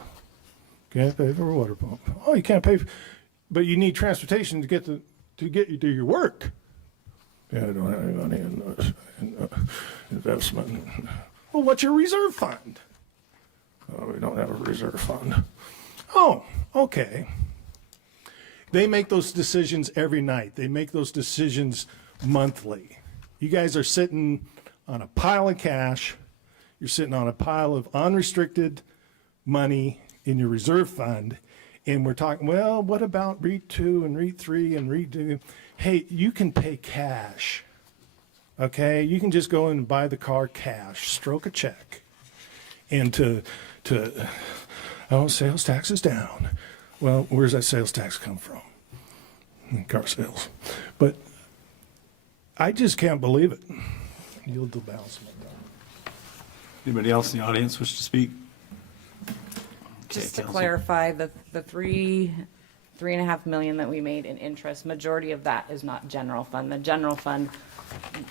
Can't pay for a water pump. Oh, you can't pay, but you need transportation to get you to your work. Yeah, I don't have any money in investment. Well, what's your reserve fund? Oh, we don't have a reserve fund. Oh, okay. They make those decisions every night. They make those decisions monthly. You guys are sitting on a pile of cash. You're sitting on a pile of unrestricted money in your reserve fund. And we're talking, well, what about REIT 2 and REIT 3 and REIT 2? Hey, you can pay cash. Okay? You can just go in and buy the car cash, stroke a check. And sales tax is down. Well, where's that sales tax come from? Car sales. But I just can't believe it. Yield the balance of my time. Anybody else in the audience wish to speak? Just to Counsel. clarify, the $3.5 million that we made in interest, majority of that is not general fund. The general fund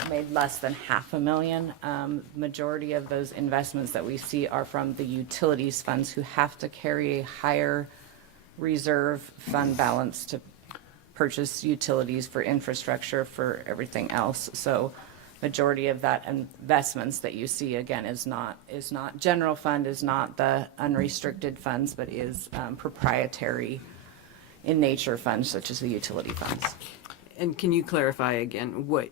made less than $500,000. Majority of those investments that we see are from the utilities funds, who have to carry a higher reserve fund balance to purchase utilities for infrastructure, for everything else. So majority of that investments that you see, again, is not general fund, is not the unrestricted funds, but is proprietary in nature funds, such as the utility funds. And can you clarify again what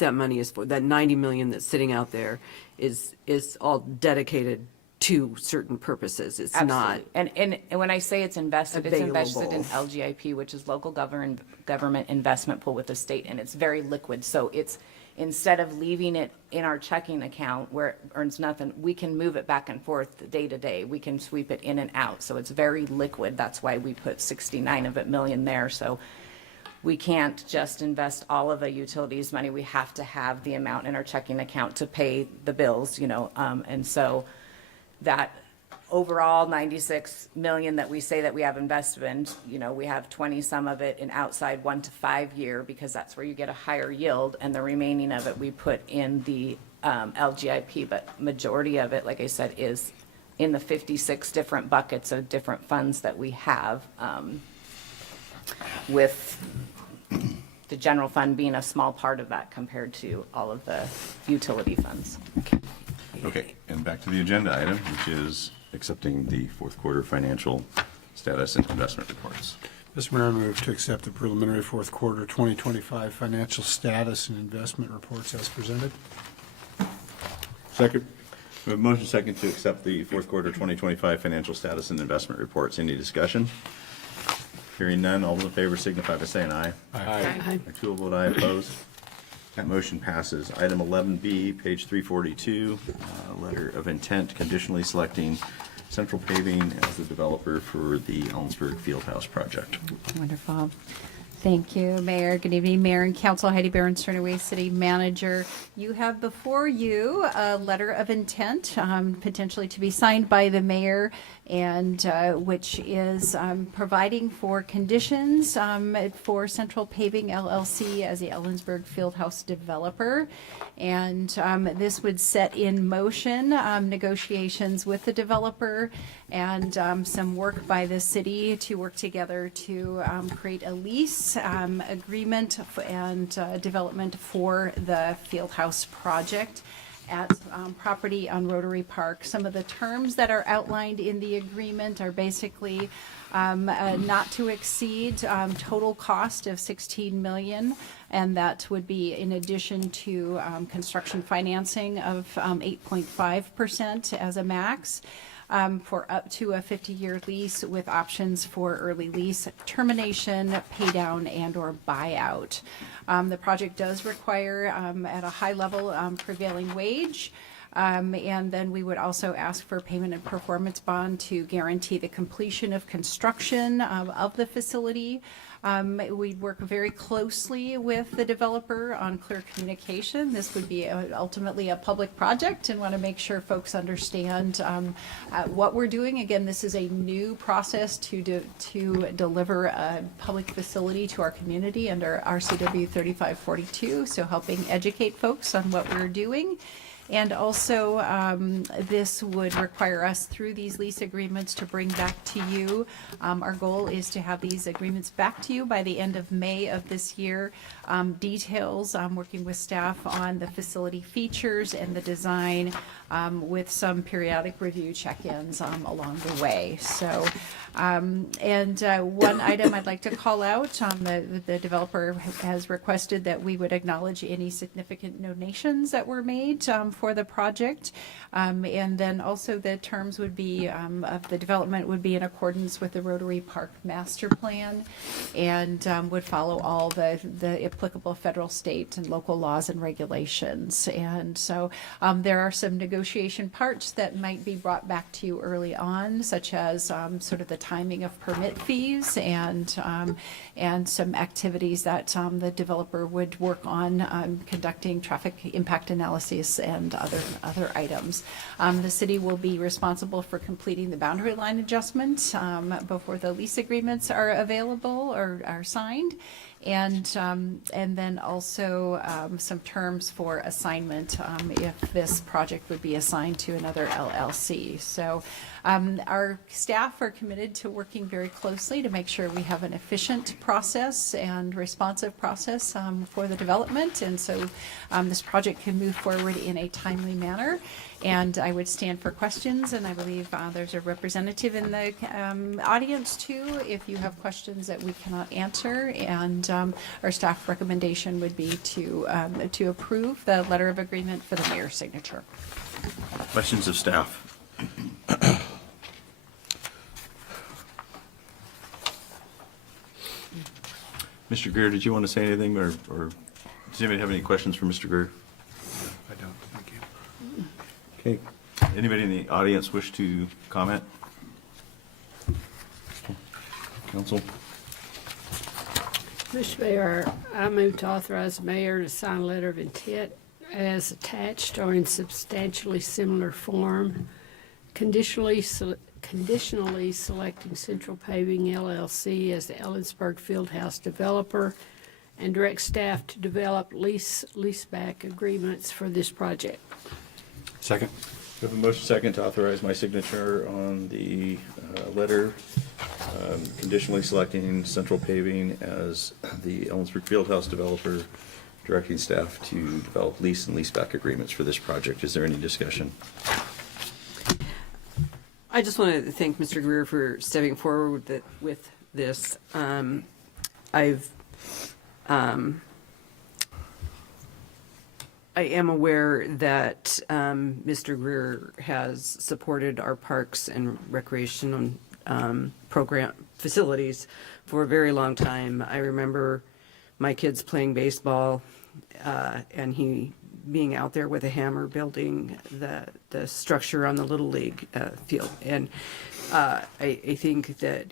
that money is for? That 90 million that's sitting out there is all dedicated to certain purposes. It's not. And when I say it's invested in available. LGIP, which is local government investment pool with the state, and it's very liquid. So it's, instead of leaving it in our checking account where it earns nothing, we can move it back and forth day to day. We can sweep it in and out. So it's very liquid. That's why we put 69 of it million there. So we can't just invest all of the utilities money. We have to have the amount in our checking account to pay the bills, and so that overall 96 million that we say that we have invested, we have 20 some of it in outside 1 to 5 year, because that's where you get a higher yield, and the remaining of it we put in the LGIP. But majority of it, like I said, is in the 56 different buckets of different funds that we have, with the general fund being a small part of that compared to all of the utility funds. Okay, and back to the agenda item, which is accepting the fourth quarter financial status and investment reports. Mr. Mayor, I move to accept the preliminary fourth quarter 2025 financial status and investment reports as presented. Second. We have a motion second to accept the fourth quarter 2025 financial status and investment reports. Any discussion? Hearing none, all those in favor signify by saying aye. Aye. I too will vote aye, opposed. That motion passes. Item 11B, page 342, letter of intent conditionally selecting Central Paving as the developer for the Ellensburg Fieldhouse project. Wonderful. Thank you, Mayor. Good evening, Mayor and Council. Heidi Barron, Sternaway City Manager. You have before you a letter of intent, potentially to be signed by the mayor, and which is providing for conditions for Central Paving LLC as the Ellensburg Fieldhouse developer. And this would set in motion negotiations with the developer and some work by the city to work together to create a lease agreement and development for the Fieldhouse project. at property on Rotary Park. Some of the terms that are outlined in the agreement are basically not to exceed total cost of $16 million, and that would be in addition to construction financing of 8.5% as a max. For up to a 50-year lease with options for early lease termination, pay down, and/or buyout. The project does require, at a high level, prevailing wage. And then we would also ask for payment and performance bond to guarantee the completion of construction of the facility. We work very closely with the developer on clear communication. This would be ultimately a public project, and want to make sure folks understand what we're doing. Again, this is a new process to deliver a public facility to our community under RCW 3542, so helping educate folks on what we're doing. And also, this would require us, through these lease agreements, to bring back to you. Our goal is to have these agreements back to you by the end of May of this year. Details, working with staff on the facility features and the design, with some periodic review check-ins along the way. So, one item I'd like to call out, the developer has requested that we would acknowledge any significant donations that were made for the project. And then also the terms would be, of the development would be in accordance with the Rotary Park Master Plan, and would follow all the applicable federal, state, and local laws and regulations. And so there are some negotiation parts that might be brought back to you early on, such as sort of the timing of permit fees and some activities that the developer would work on, conducting traffic impact analysis and other items. The city will be responsible for completing the boundary line adjustments before the lease agreements are available or are signed. And then also some terms for assignment if this project would be assigned to another LLC. So our staff are committed to working very closely to make sure we have an efficient process and responsive process for the development. And so this project can move forward in a timely manner. And I would stand for questions, and I believe there's a representative in the audience too, if you have questions that we cannot answer. And our staff recommendation would be to approve the letter of agreement for the mayor's signature. Questions of staff? Mr. Greer, did you want to say anything, or does anybody have any questions for Mr. Greer? I don't, thank you. Okay. Anybody in the audience wish to comment? Council? Mr. Mayor, I move to authorize the mayor to sign a letter of intent as attached or in substantially similar form, conditionally selecting Central Paving LLC as the Ellensburg Fieldhouse developer, and direct staff to develop leaseback agreements for this project. Second. We have a motion second to authorize my signature on the letter conditionally selecting Central Paving as the Ellensburg Fieldhouse developer, directing staff to develop lease and leaseback agreements for this project. Is there any discussion? I just want to thank Mr. Greer for stepping forward with this. I am aware that Mr. Greer has supported our parks and recreation program facilities for a very long time. I remember my kids playing baseball and he being out there with a hammer building the structure on the Little League field. And I think that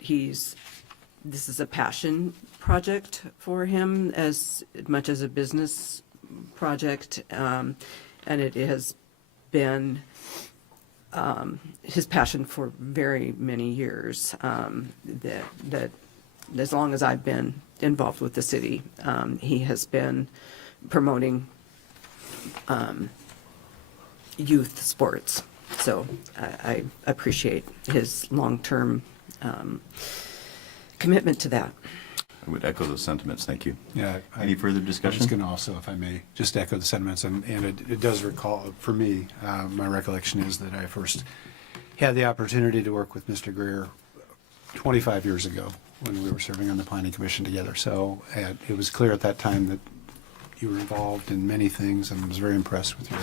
this is a passion project for him as much as a business project, and it has been his passion for very many years, that as long as I've been involved with the city, he has been promoting youth sports. So I appreciate his long-term commitment to that. I would echo those sentiments. Thank you. Yeah. Any further I'm discussion? just going to also, if I may, just echo the sentiments, and it does recall, for me, my recollection is that I first had the opportunity to work with Mr. Greer 25 years ago when we were serving on the Planning Commission together. So it was clear at that time that you were involved in many things, and I was very impressed with your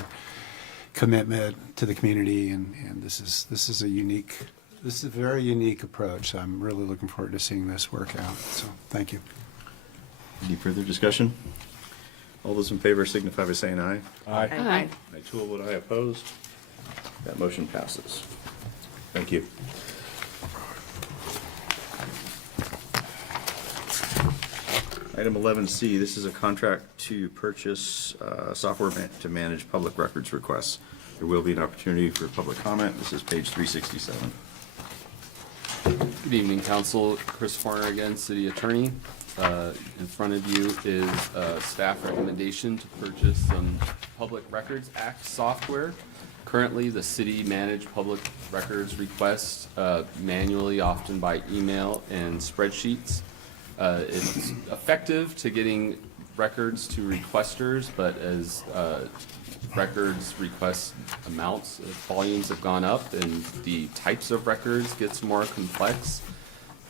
commitment to the community. And this is a very unique approach. So I'm really looking forward to seeing this work out. So thank you. Any further discussion? All those in favor signify by saying aye. Aye. Aye. I too will vote aye opposed. That motion passes. Thank you. Item 11C, this is a contract to purchase software to manage public records requests. There will be an opportunity for public comment. This is page 367. Good evening, Council. Chris Horner again, City Attorney. In front of you is a staff recommendation to purchase some Public Records Act software. Currently, the city manage public records requests manually, often by email and spreadsheets. It's effective to getting records to requesters, but as records request amounts, volumes have gone up, and the types of records gets more complex.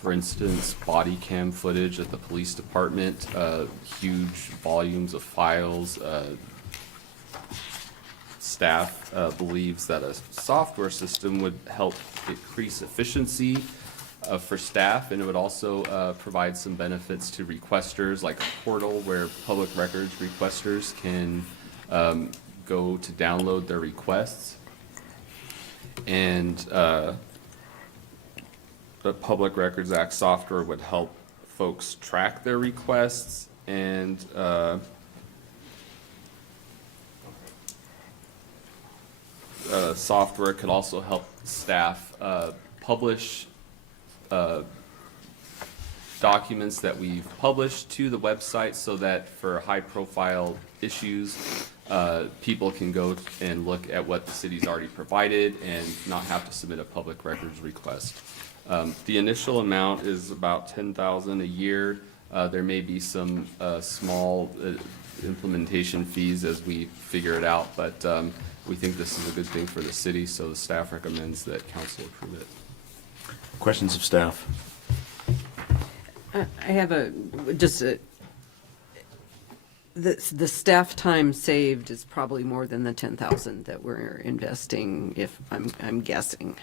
For instance, body cam footage at the police department, huge volumes of files. Staff believes that a software system would help increase efficiency for staff, and it would also provide some benefits to requesters, like a portal where public records requesters can go to download their requests. And the Public Records Act software would help folks track their requests, and software could also help staff publish documents that we've published to the website, so that for high-profile issues, people can go and look at what the city's already provided and not have to submit a public records request. The initial amount is about $10,000 a year. There may be some small implementation fees as we figure it out, but we think this is a good thing for the city, so the staff recommends that council approve it. Questions of staff? I have the staff time saved is probably more than the 10,000 that we're investing, if I'm guessing.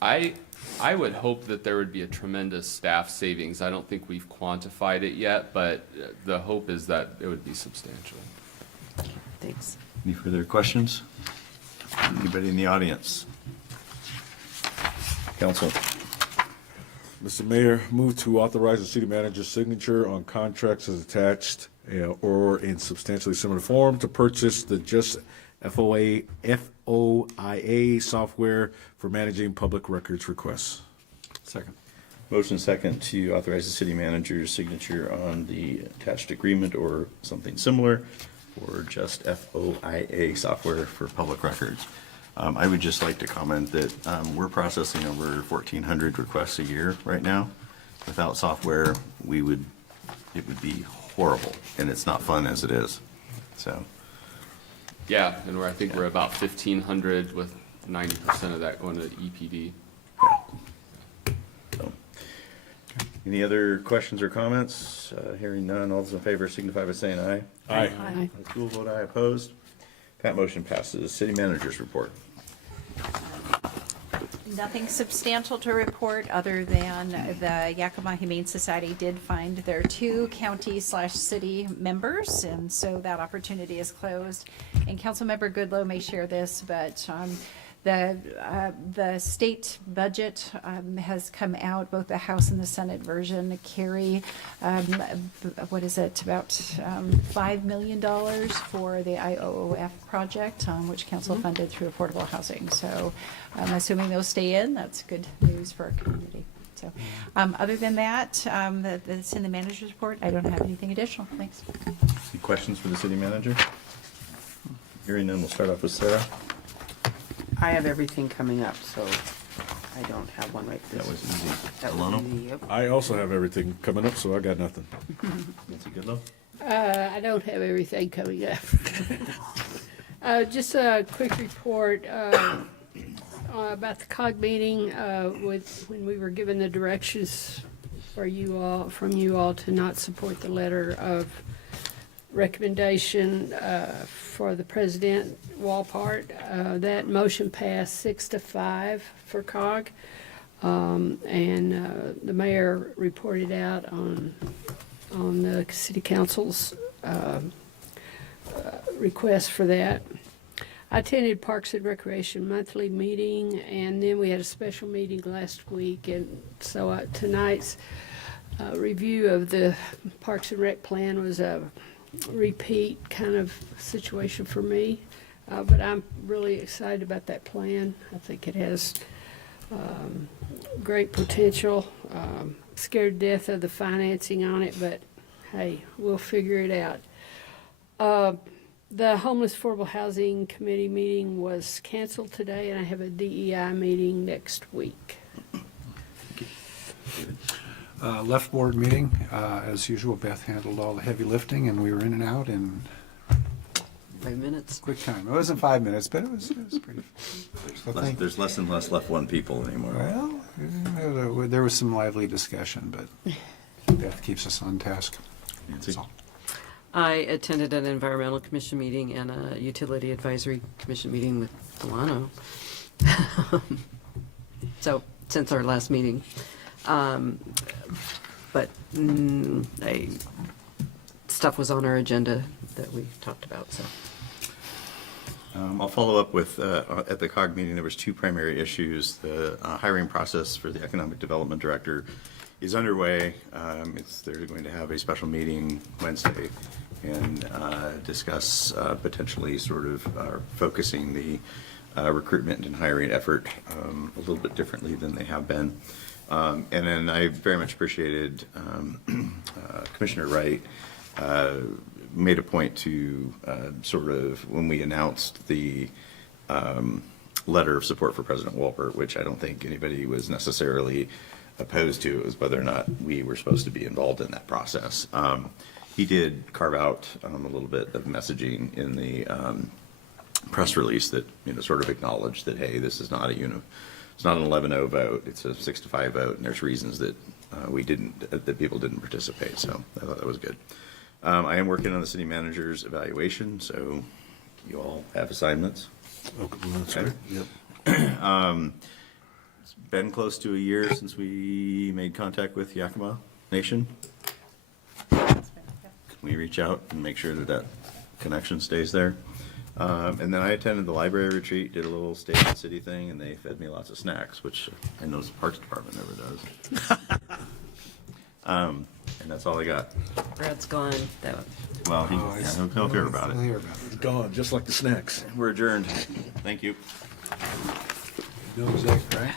I would hope that there would be a tremendous staff savings. I don't think we've quantified it yet, but the hope is that it would be substantial. Thanks. Any further questions? Anybody in the audience? Council. Mr. Mayor, move to authorize the city manager's signature on contracts as attached or in substantially similar form to purchase the Just FOIA software for managing public records requests. Second. Motion second to authorize the city manager's signature on the attached agreement or something similar for Just FOIA software for public records. I would just like to comment that we're processing over 1,400 requests a year right now. Without software, it would be horrible, and it's not fun as it is. So, Yeah, and I think we're about 1,500 with 90% of that going to EPD. so. Any other questions or comments? Hearing none, all those in favor signify by saying aye. Aye. Aye. I will vote aye opposed. That motion passes. City manager's report. Nothing substantial to report other than the Yakima Humane Society did find their 2 county/city members, and so that opportunity is closed. And Councilmember Goodloe may share this, but the state budget has come out, both the House and the Senate version carry, what is it, about $5 million for the IOOF project, which council funded through affordable housing. So I'm assuming those stay in. That's good news for our community. So other than that, that's in the manager's report. I don't have anything additional. Thanks. Any questions for the city manager? Hearing none, we'll start off with Sarah. I have everything coming up, so I don't have one right this. That was easy. That was Delano? easy, yep. I also have everything coming up, so I got nothing. Nancy Goodlow? I don't have everything coming up. Just a quick report about the COG meeting when we were given the directions from you all to not support the letter of recommendation for the President Walpart. That motion passed 6-5 for COG. And the mayor reported out on the city council's request for that. I attended Parks and Recreation monthly meeting, and then we had a special meeting last week, and so tonight's review of the Parks and Rec plan was a repeat kind of situation for me, but I'm really excited about that plan. I think it has great potential. Scared to death of the financing on it, but hey, we'll figure it out. The Homeless Affordable Housing Committee meeting was canceled today, and I have a DEI meeting next week. Left board meeting, as usual, Beth handled all the heavy lifting, and we were in and out in 5 minutes. quick time. It wasn't 5 minutes, but it was pretty. So There's less and less left one people anymore. well, there was some lively discussion, but Beth keeps us on task. Nancy? That's all. I attended an environmental commission meeting and a utility advisory commission meeting with Delano. So, since our last meeting. But stuff was on our agenda that we talked about, so. I'll follow up with, at the COG meeting, there was two primary issues. The hiring process for the Economic Development Director is underway. They're going to have a special meeting Wednesday and discuss potentially sort of focusing the recruitment and hiring effort a little bit differently than they have been. And then I very much appreciated Commissioner Wright made a point to sort of, when we announced the letter of support for President Walpert, which I don't think anybody was necessarily opposed to, it was whether or not we were supposed to be involved in that process. He did carve out a little bit of messaging in the press release that, sort of acknowledged that, hey, this is not it's not an 11-0 vote, it's a 6-5 vote, and there's reasons that that people didn't participate, so I thought that was good. I am working on the city manager's evaluation, so you all have assignments. Okay, that's great. Yep. It's been close to a year since we made contact with Yakima Nation. Can we reach out and make sure that that connection stays there? And then I attended the library retreat, did a little state of the city thing, and they fed me lots of snacks, which I know the Parks Department never does. And that's all I got. Brad's gone. Well, he'll hear about We'll it. hear about it. Gone, just like the snacks. We're adjourned. Thank you. No exec, right?